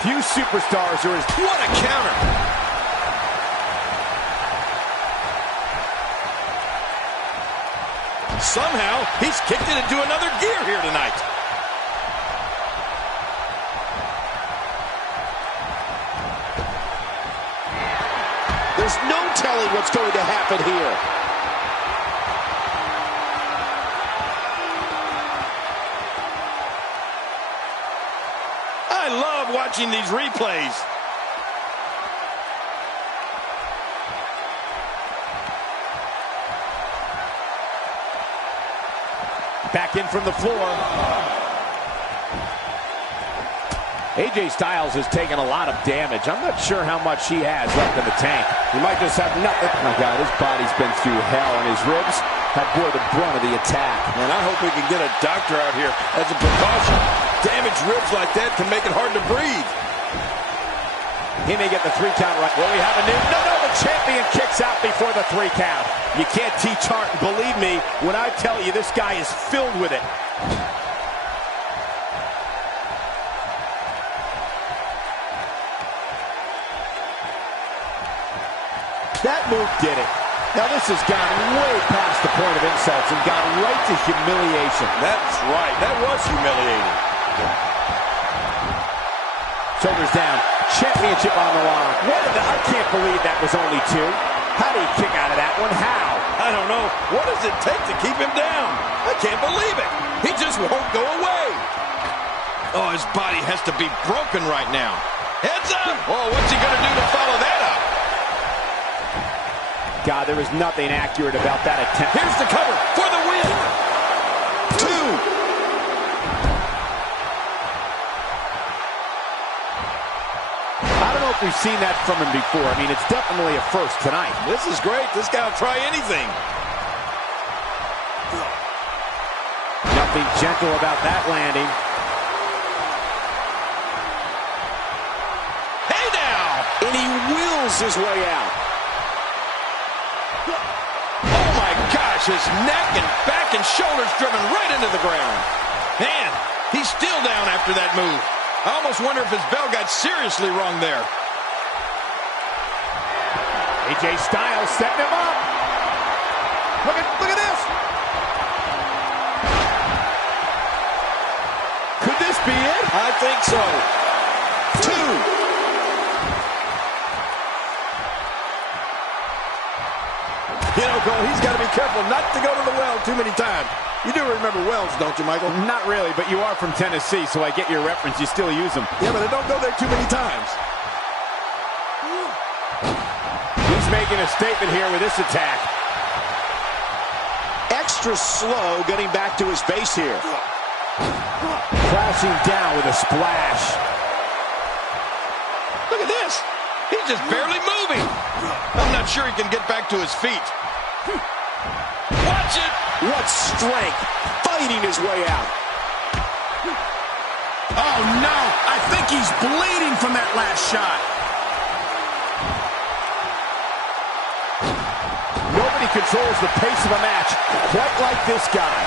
Few superstars are as... What a counter. Somehow, he's kicked it into another gear here tonight. There's no telling what's going to happen here. I love watching these replays. Back in from the floor. AJ Styles has taken a lot of damage. I'm not sure how much he has left in the tank. He might just have nothing. Oh my God, his body's been through hell, and his ribs have bore the brunt of the attack. And I hope we can get a doctor out here as a precaution. Damaged ribs like that can make it hard to breathe. He may get the 3 count right. Will we have a new... No, the champion kicks out before the 3 count. You can't teach heart, and believe me when I tell you this guy is filled with it. That move did it. Now this has gone way past the point of insults and gone right to humiliation. That's right. That was humiliating. Shoulders down. Championship on the line. I can't believe that was only 2. How do you kick out of that one? How? I don't know. What does it take to keep him down? I can't believe it. He just won't go away. Oh, his body has to be broken right now. Heads up. Oh, what's he going to do to follow that up? God, there was nothing accurate about that attempt. Here's the cover for the win. 2. I don't know if we've seen that from him before. I mean, it's definitely a first tonight. This is great. This guy will try anything. Nothing gentle about that landing. Hey now! And he wills his way out. Oh my gosh, his neck and back and shoulders driven right into the ground. Man, he's still down after that move. I almost wonder if his bell got seriously wrong there. AJ Styles setting him up. Look at this. Could this be it? I think so. 2. You know, Cole, he's got to be careful not to go to the well too many times. You do remember wells, don't you, Michael? Not really, but you are from Tennessee, so I get your reference. You still use them. Yeah, but I don't go there too many times. He's making a statement here with this attack. Extra slow getting back to his base here. Crashing down with a splash. Look at this. He's just barely moving. I'm not sure he can get back to his feet. Watch it. What strength, fighting his way out. Oh, no. I think he's bleeding from that last shot. Nobody controls the pace of a match quite like this guy.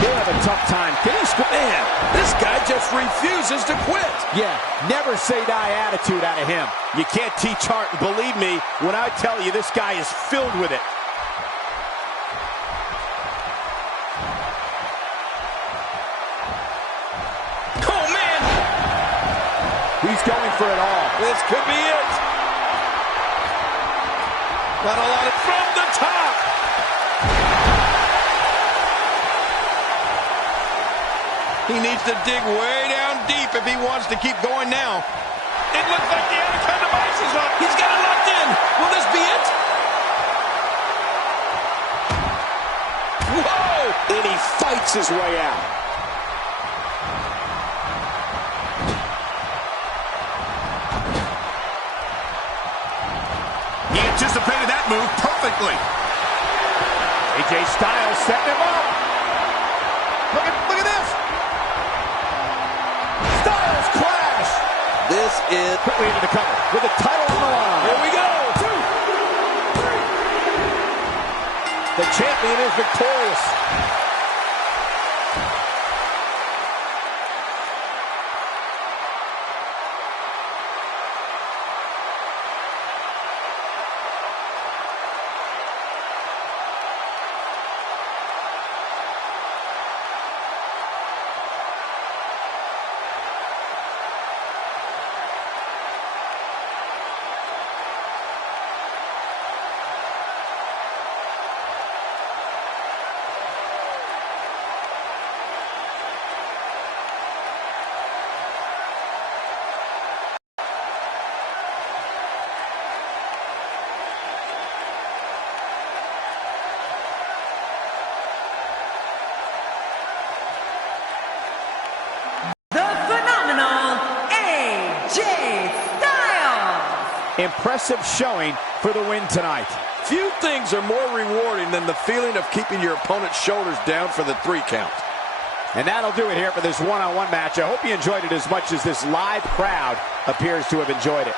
He'll have a tough time. Man, this guy just refuses to quit. Yeah, never say die attitude out of him. You can't teach heart, and believe me when I tell you this guy is filled with it. Oh, man. He's going for it all. This could be it. Not a lot of from the top. He needs to dig way down deep if he wants to keep going now. It looks like the Asuka device is up. He's got it locked in. Will this be it? Whoa! And he fights his way out. He anticipated that move perfectly. AJ Styles setting him up. Look at this. Styles clash. This is Quickly into the cover with the title on the line. Here we go. 2. The champion is victorious. Impressive showing for the win tonight. Few things are more rewarding than the feeling of keeping your opponent's shoulders down for the 3 count. And that'll do it here for this one-on-one match. I hope you enjoyed it as much as this live crowd appears to have enjoyed it.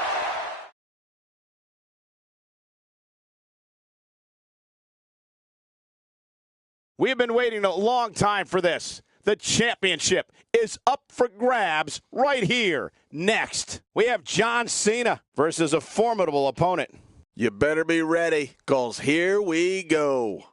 We have been waiting a long time for this. The championship is up for grabs right here. Next, we have John Cena versus a formidable opponent. You better be ready, 'cause here we go.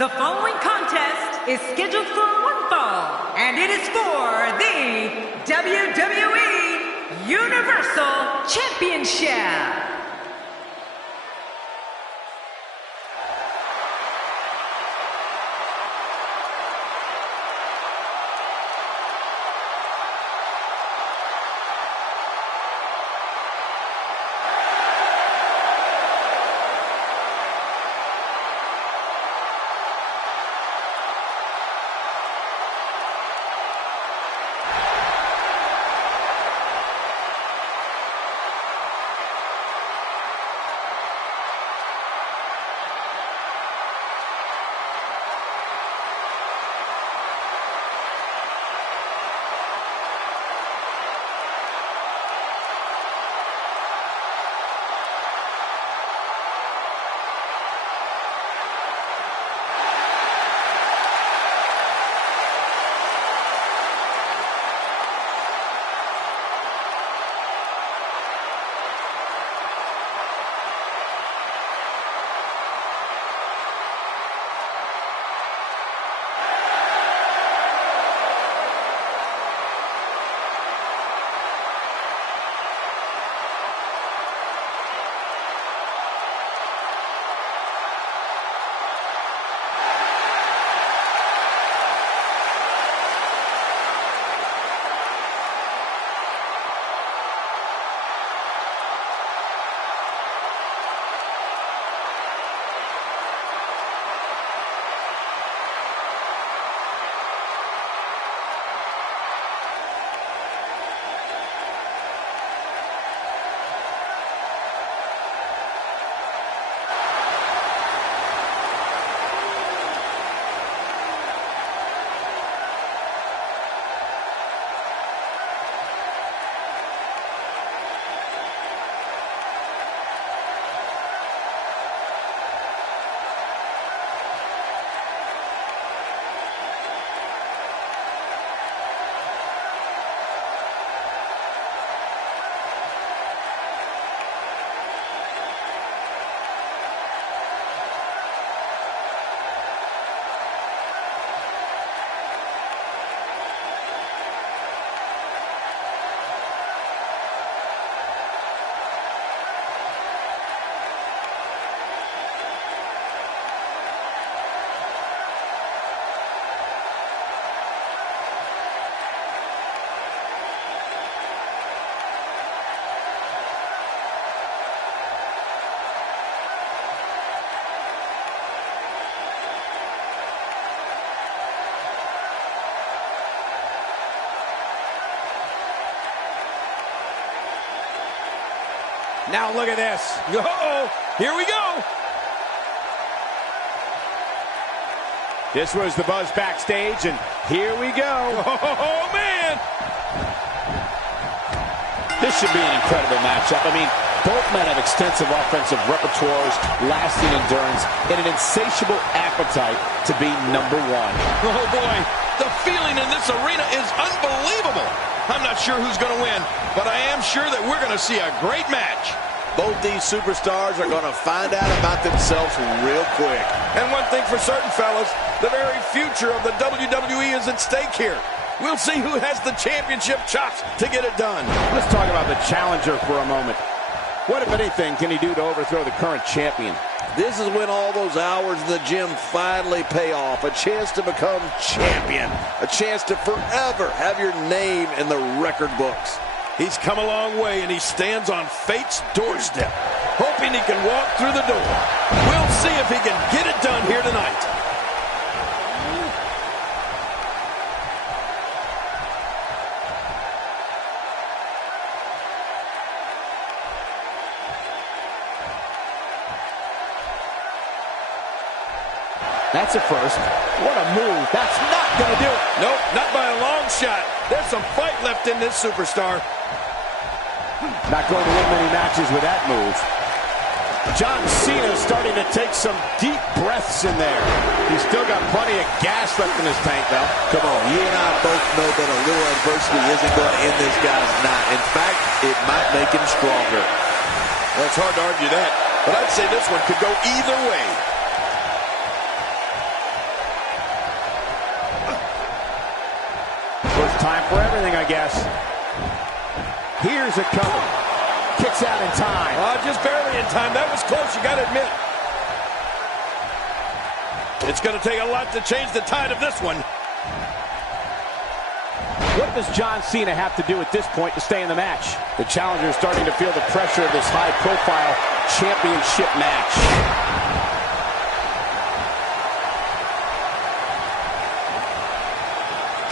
The following contest is scheduled for one fall, and it is for the WWE Universal Championship. Now look at this. Uh-oh, here we go. This was the buzz backstage, and here we go. Oh, man. This should be an incredible matchup. I mean, both men have extensive offensive repertoires, lasting endurance, and an insatiable appetite to be number one. Oh, boy. The feeling in this arena is unbelievable. I'm not sure who's going to win, but I am sure that we're going to see a great match. Both these superstars are going to find out about themselves real quick. And one thing for certain, fellas, the very future of the WWE is at stake here. We'll see who has the championship chops to get it done. Let's talk about the challenger for a moment. What, if anything, can he do to overthrow the current champion? This is when all those hours in the gym finally pay off. A chance to become champion. A chance to forever have your name in the record books. He's come a long way, and he stands on fate's doorstep, hoping he can walk through the door. We'll see if he can get it done here tonight. That's a first. What a move. That's not going to do it. Nope, not by a long shot. There's some fight left in this superstar. Not going to win many matches with that move. John Cena starting to take some deep breaths in there. He's still got plenty of gas left in his tank, though. Come on, you and I both know that a little adversity isn't going to end this guy's night. In fact, it might make him stronger. Well, it's hard to argue that, but I'd say this one could go either way. First time for everything, I guess. Here's a cover. Kicks out in time. Just barely in time. That was close, you got to admit. It's going to take a lot to change the tide of this one. What does John Cena have to do at this point to stay in the match? The challenger is starting to feel the pressure of this high-profile championship match.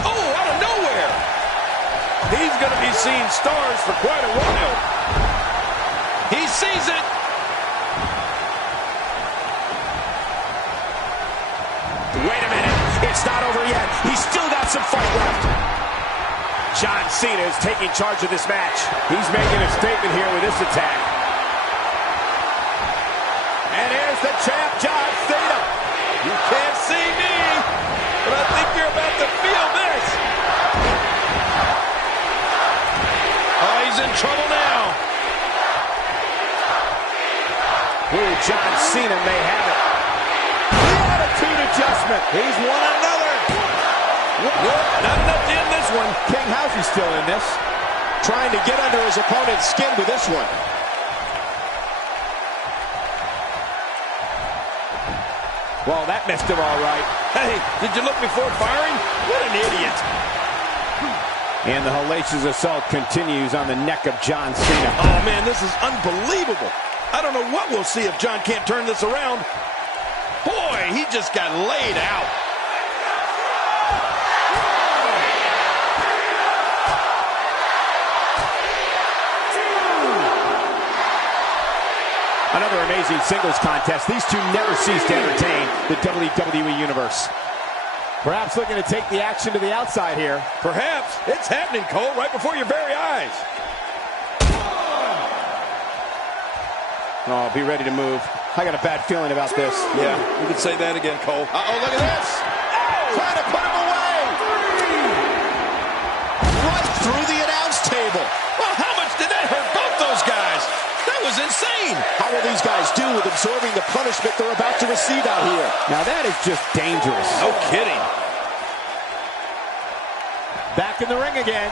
Oh, out of nowhere! He's going to be seeing stars for quite a while. He sees it. Wait a minute. It's not over yet. He's still got some fight left. John Cena is taking charge of this match. He's making a statement here with this attack. And here's the champ, John Cena. You can't see me, but I think you're about to feel this. Oh, he's in trouble now. Ooh, John Cena may have it. The attitude adjustment. He's won another. Nope, not enough to end this one. King, how's he still in this? Trying to get under his opponent's skin with this one. Well, that missed him all right. Hey, did you look before firing? What an idiot. And the hellacious assault continues on the neck of John Cena. Oh, man, this is unbelievable. I don't know what we'll see if John can't turn this around. Boy, he just got laid out. Another amazing singles contest. These two never cease to entertain the WWE Universe. Perhaps looking to take the action to the outside here. Perhaps. It's happening, Cole, right before your very eyes. Oh, be ready to move. I got a bad feeling about this. Yeah, you could say that again, Cole. Uh-oh, look at this. Trying to put him away. Right through the announce table. Well, how much did that hurt both those guys? That was insane. How will these guys do with absorbing the punishment they're about to receive out here? Now that is just dangerous. No kidding. Back in the ring again.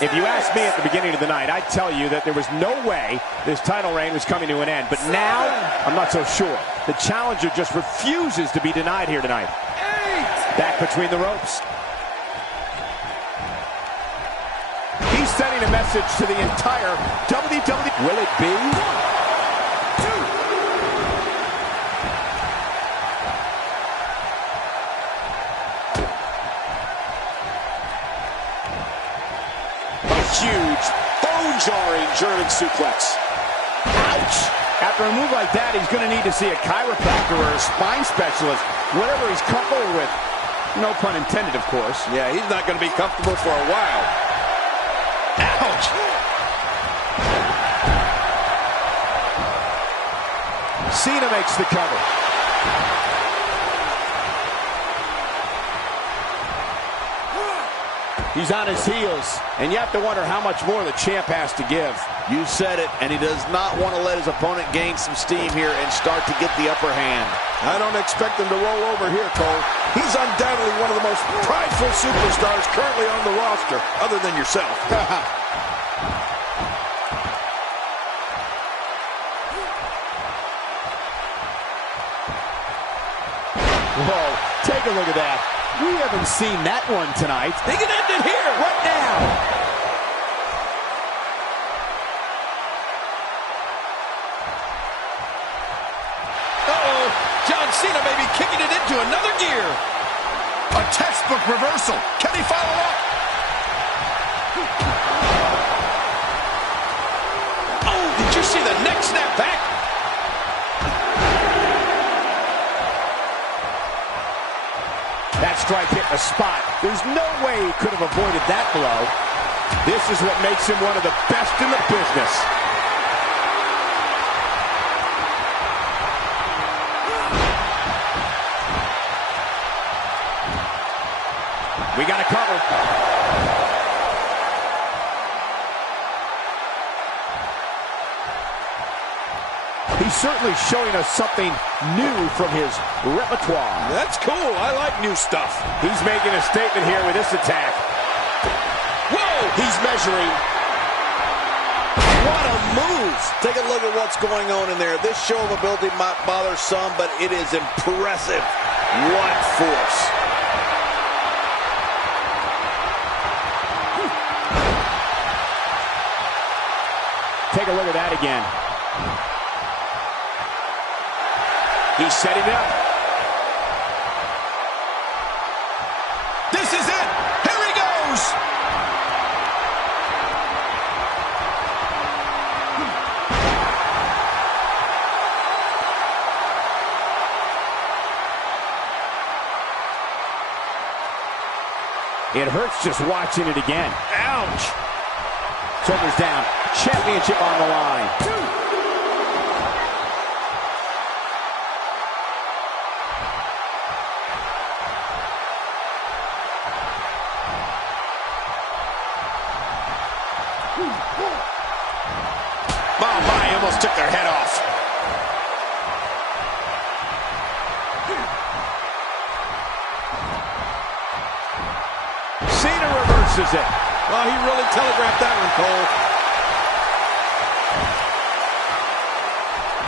If you asked me at the beginning of the night, I'd tell you that there was no way this title reign was coming to an end. But now, I'm not so sure. The challenger just refuses to be denied here tonight. Back between the ropes. He's sending a message to the entire WWE. Will it be? Huge, bone-jarring German suplex. Ouch! After a move like that, he's going to need to see a chiropractor or a spine specialist, whatever he's comfortable with. No pun intended, of course. Yeah, he's not going to be comfortable for a while. Ouch! Cena makes the cover. He's on his heels, and you have to wonder how much more the champ has to give. You said it, and he does not want to let his opponent gain some steam here and start to get the upper hand. I don't expect him to roll over here, Cole. He's undoubtedly one of the most prideful superstars currently on the roster, other than yourself. Whoa, take a look at that. We haven't seen that one tonight. They can end it here. Right now. Uh-oh. John Cena may be kicking it into another gear. A textbook reversal. Can he follow up? Oh, did you see the neck snap back? That strike hit the spot. There's no way he could have avoided that blow. This is what makes him one of the best in the business. We got a cover. He's certainly showing us something new from his repertoire. That's cool. I like new stuff. He's making a statement here with this attack. Whoa! He's measuring. What a move! Take a look at what's going on in there. This show of ability might bother some, but it is impressive. What force! Take a look at that again. He's setting up. This is it. Here he goes. It hurts just watching it again. Ouch! Shoulders down. Championship on the line. Oh my, he almost took their head off. Cena reverses it. Well, he really telegraphed that one, Cole.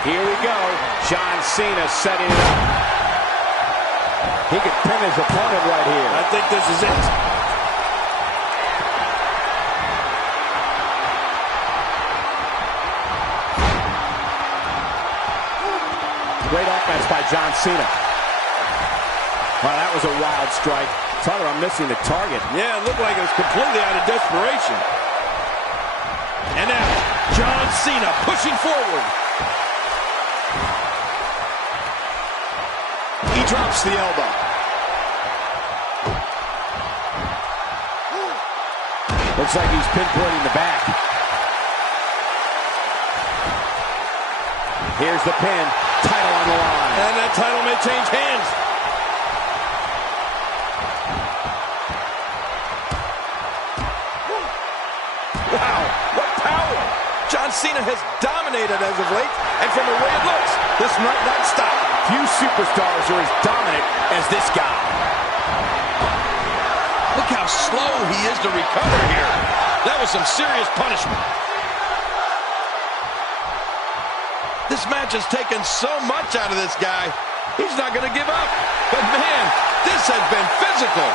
Here we go. John Cena setting it up. He could pin his opponent right here. I think this is it. Great offense by John Cena. Wow, that was a wild strike. Tyler, I'm missing the target. Yeah, it looked like it was completely out of desperation. And now, John Cena pushing forward. He drops the elbow. Looks like he's pinpointing the back. Here's the pin. Title on the line. And that title may change hands. Wow, what power! John Cena has dominated as of late, and from the way it looks, this might not stop. Few superstars are as dominant as this guy. Look how slow he is to recover here. That was some serious punishment. This match has taken so much out of this guy. He's not going to give up. But man, this has been physical.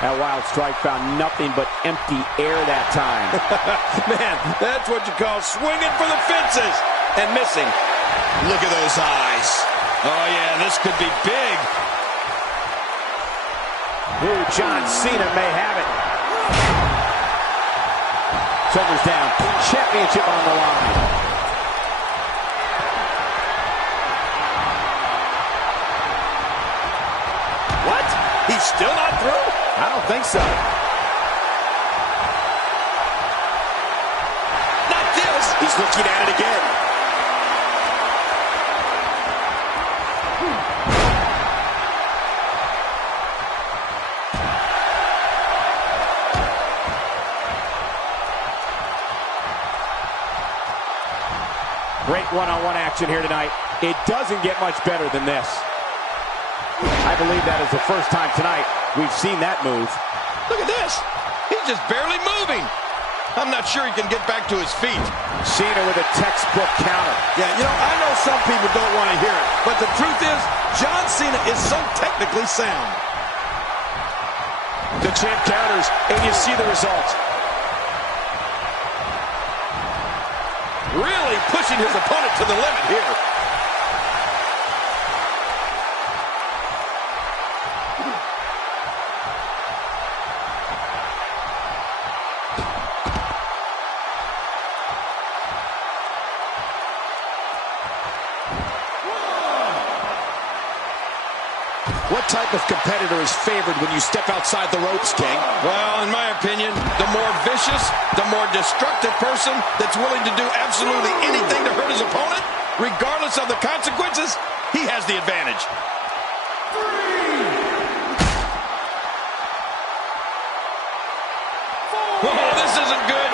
That wild strike found nothing but empty air that time. Man, that's what you call swinging for the fences and missing. Look at those eyes. Oh yeah, this could be big. Ooh, John Cena may have it. Shoulders down. Championship on the line. What? He's still not through? I don't think so. Not this. He's looking at it again. Great one-on-one action here tonight. It doesn't get much better than this. I believe that is the first time tonight we've seen that move. Look at this. He's just barely moving. I'm not sure he can get back to his feet. Cena with a textbook counter. Yeah, you know, I know some people don't want to hear it, but the truth is, John Cena is so technically sound. The champ counters, and you see the result. Really pushing his opponent to the limit here. What type of competitor is favored when you step outside the ropes, King? Well, in my opinion, the more vicious, the more destructive person that's willing to do absolutely anything to hurt his opponent, regardless of the consequences, he has the advantage. Oh, this isn't good.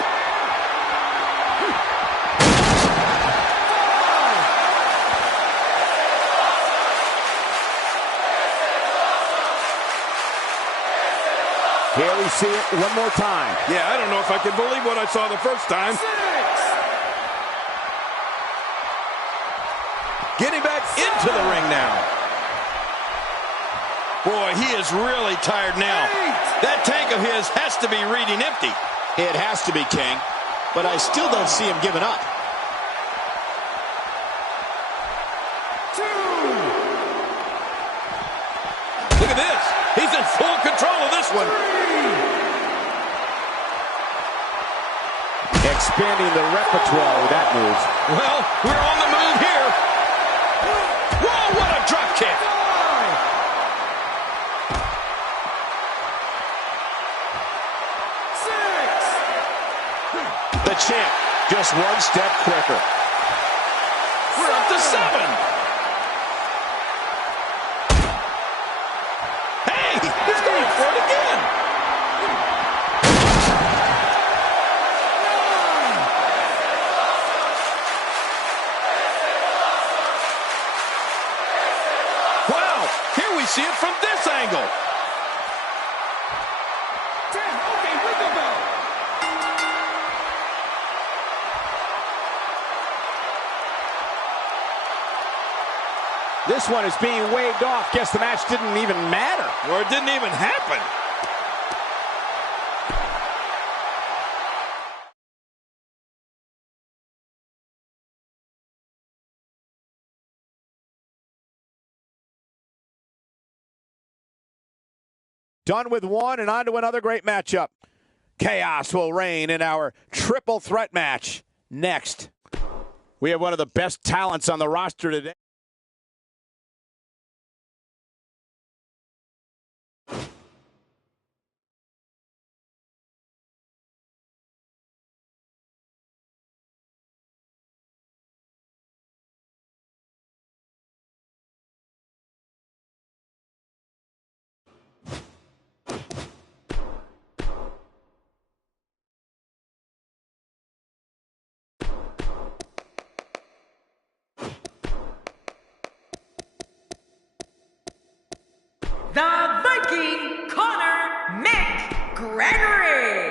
Here we see it one more time. Yeah, I don't know if I can believe what I saw the first time. Getting back into the ring now. Boy, he is really tired now. That tank of his has to be reading empty. It has to be, King, but I still don't see him giving up. Look at this. He's in full control of this one. Expanding the repertoire with that move. Well, we're on the move here. Whoa, what a drop kick. The champ, just one step quicker. We're up to 7. Hey, he's going for it again. Wow, here we see it from this angle. 10, okay, with the bell. This one is being waved off. Guess the match didn't even matter. Or it didn't even happen. Done with one and on to another great matchup. Chaos will reign in our triple threat match. Next, we have one of the best talents on the roster today. The Viking Connor McGregor.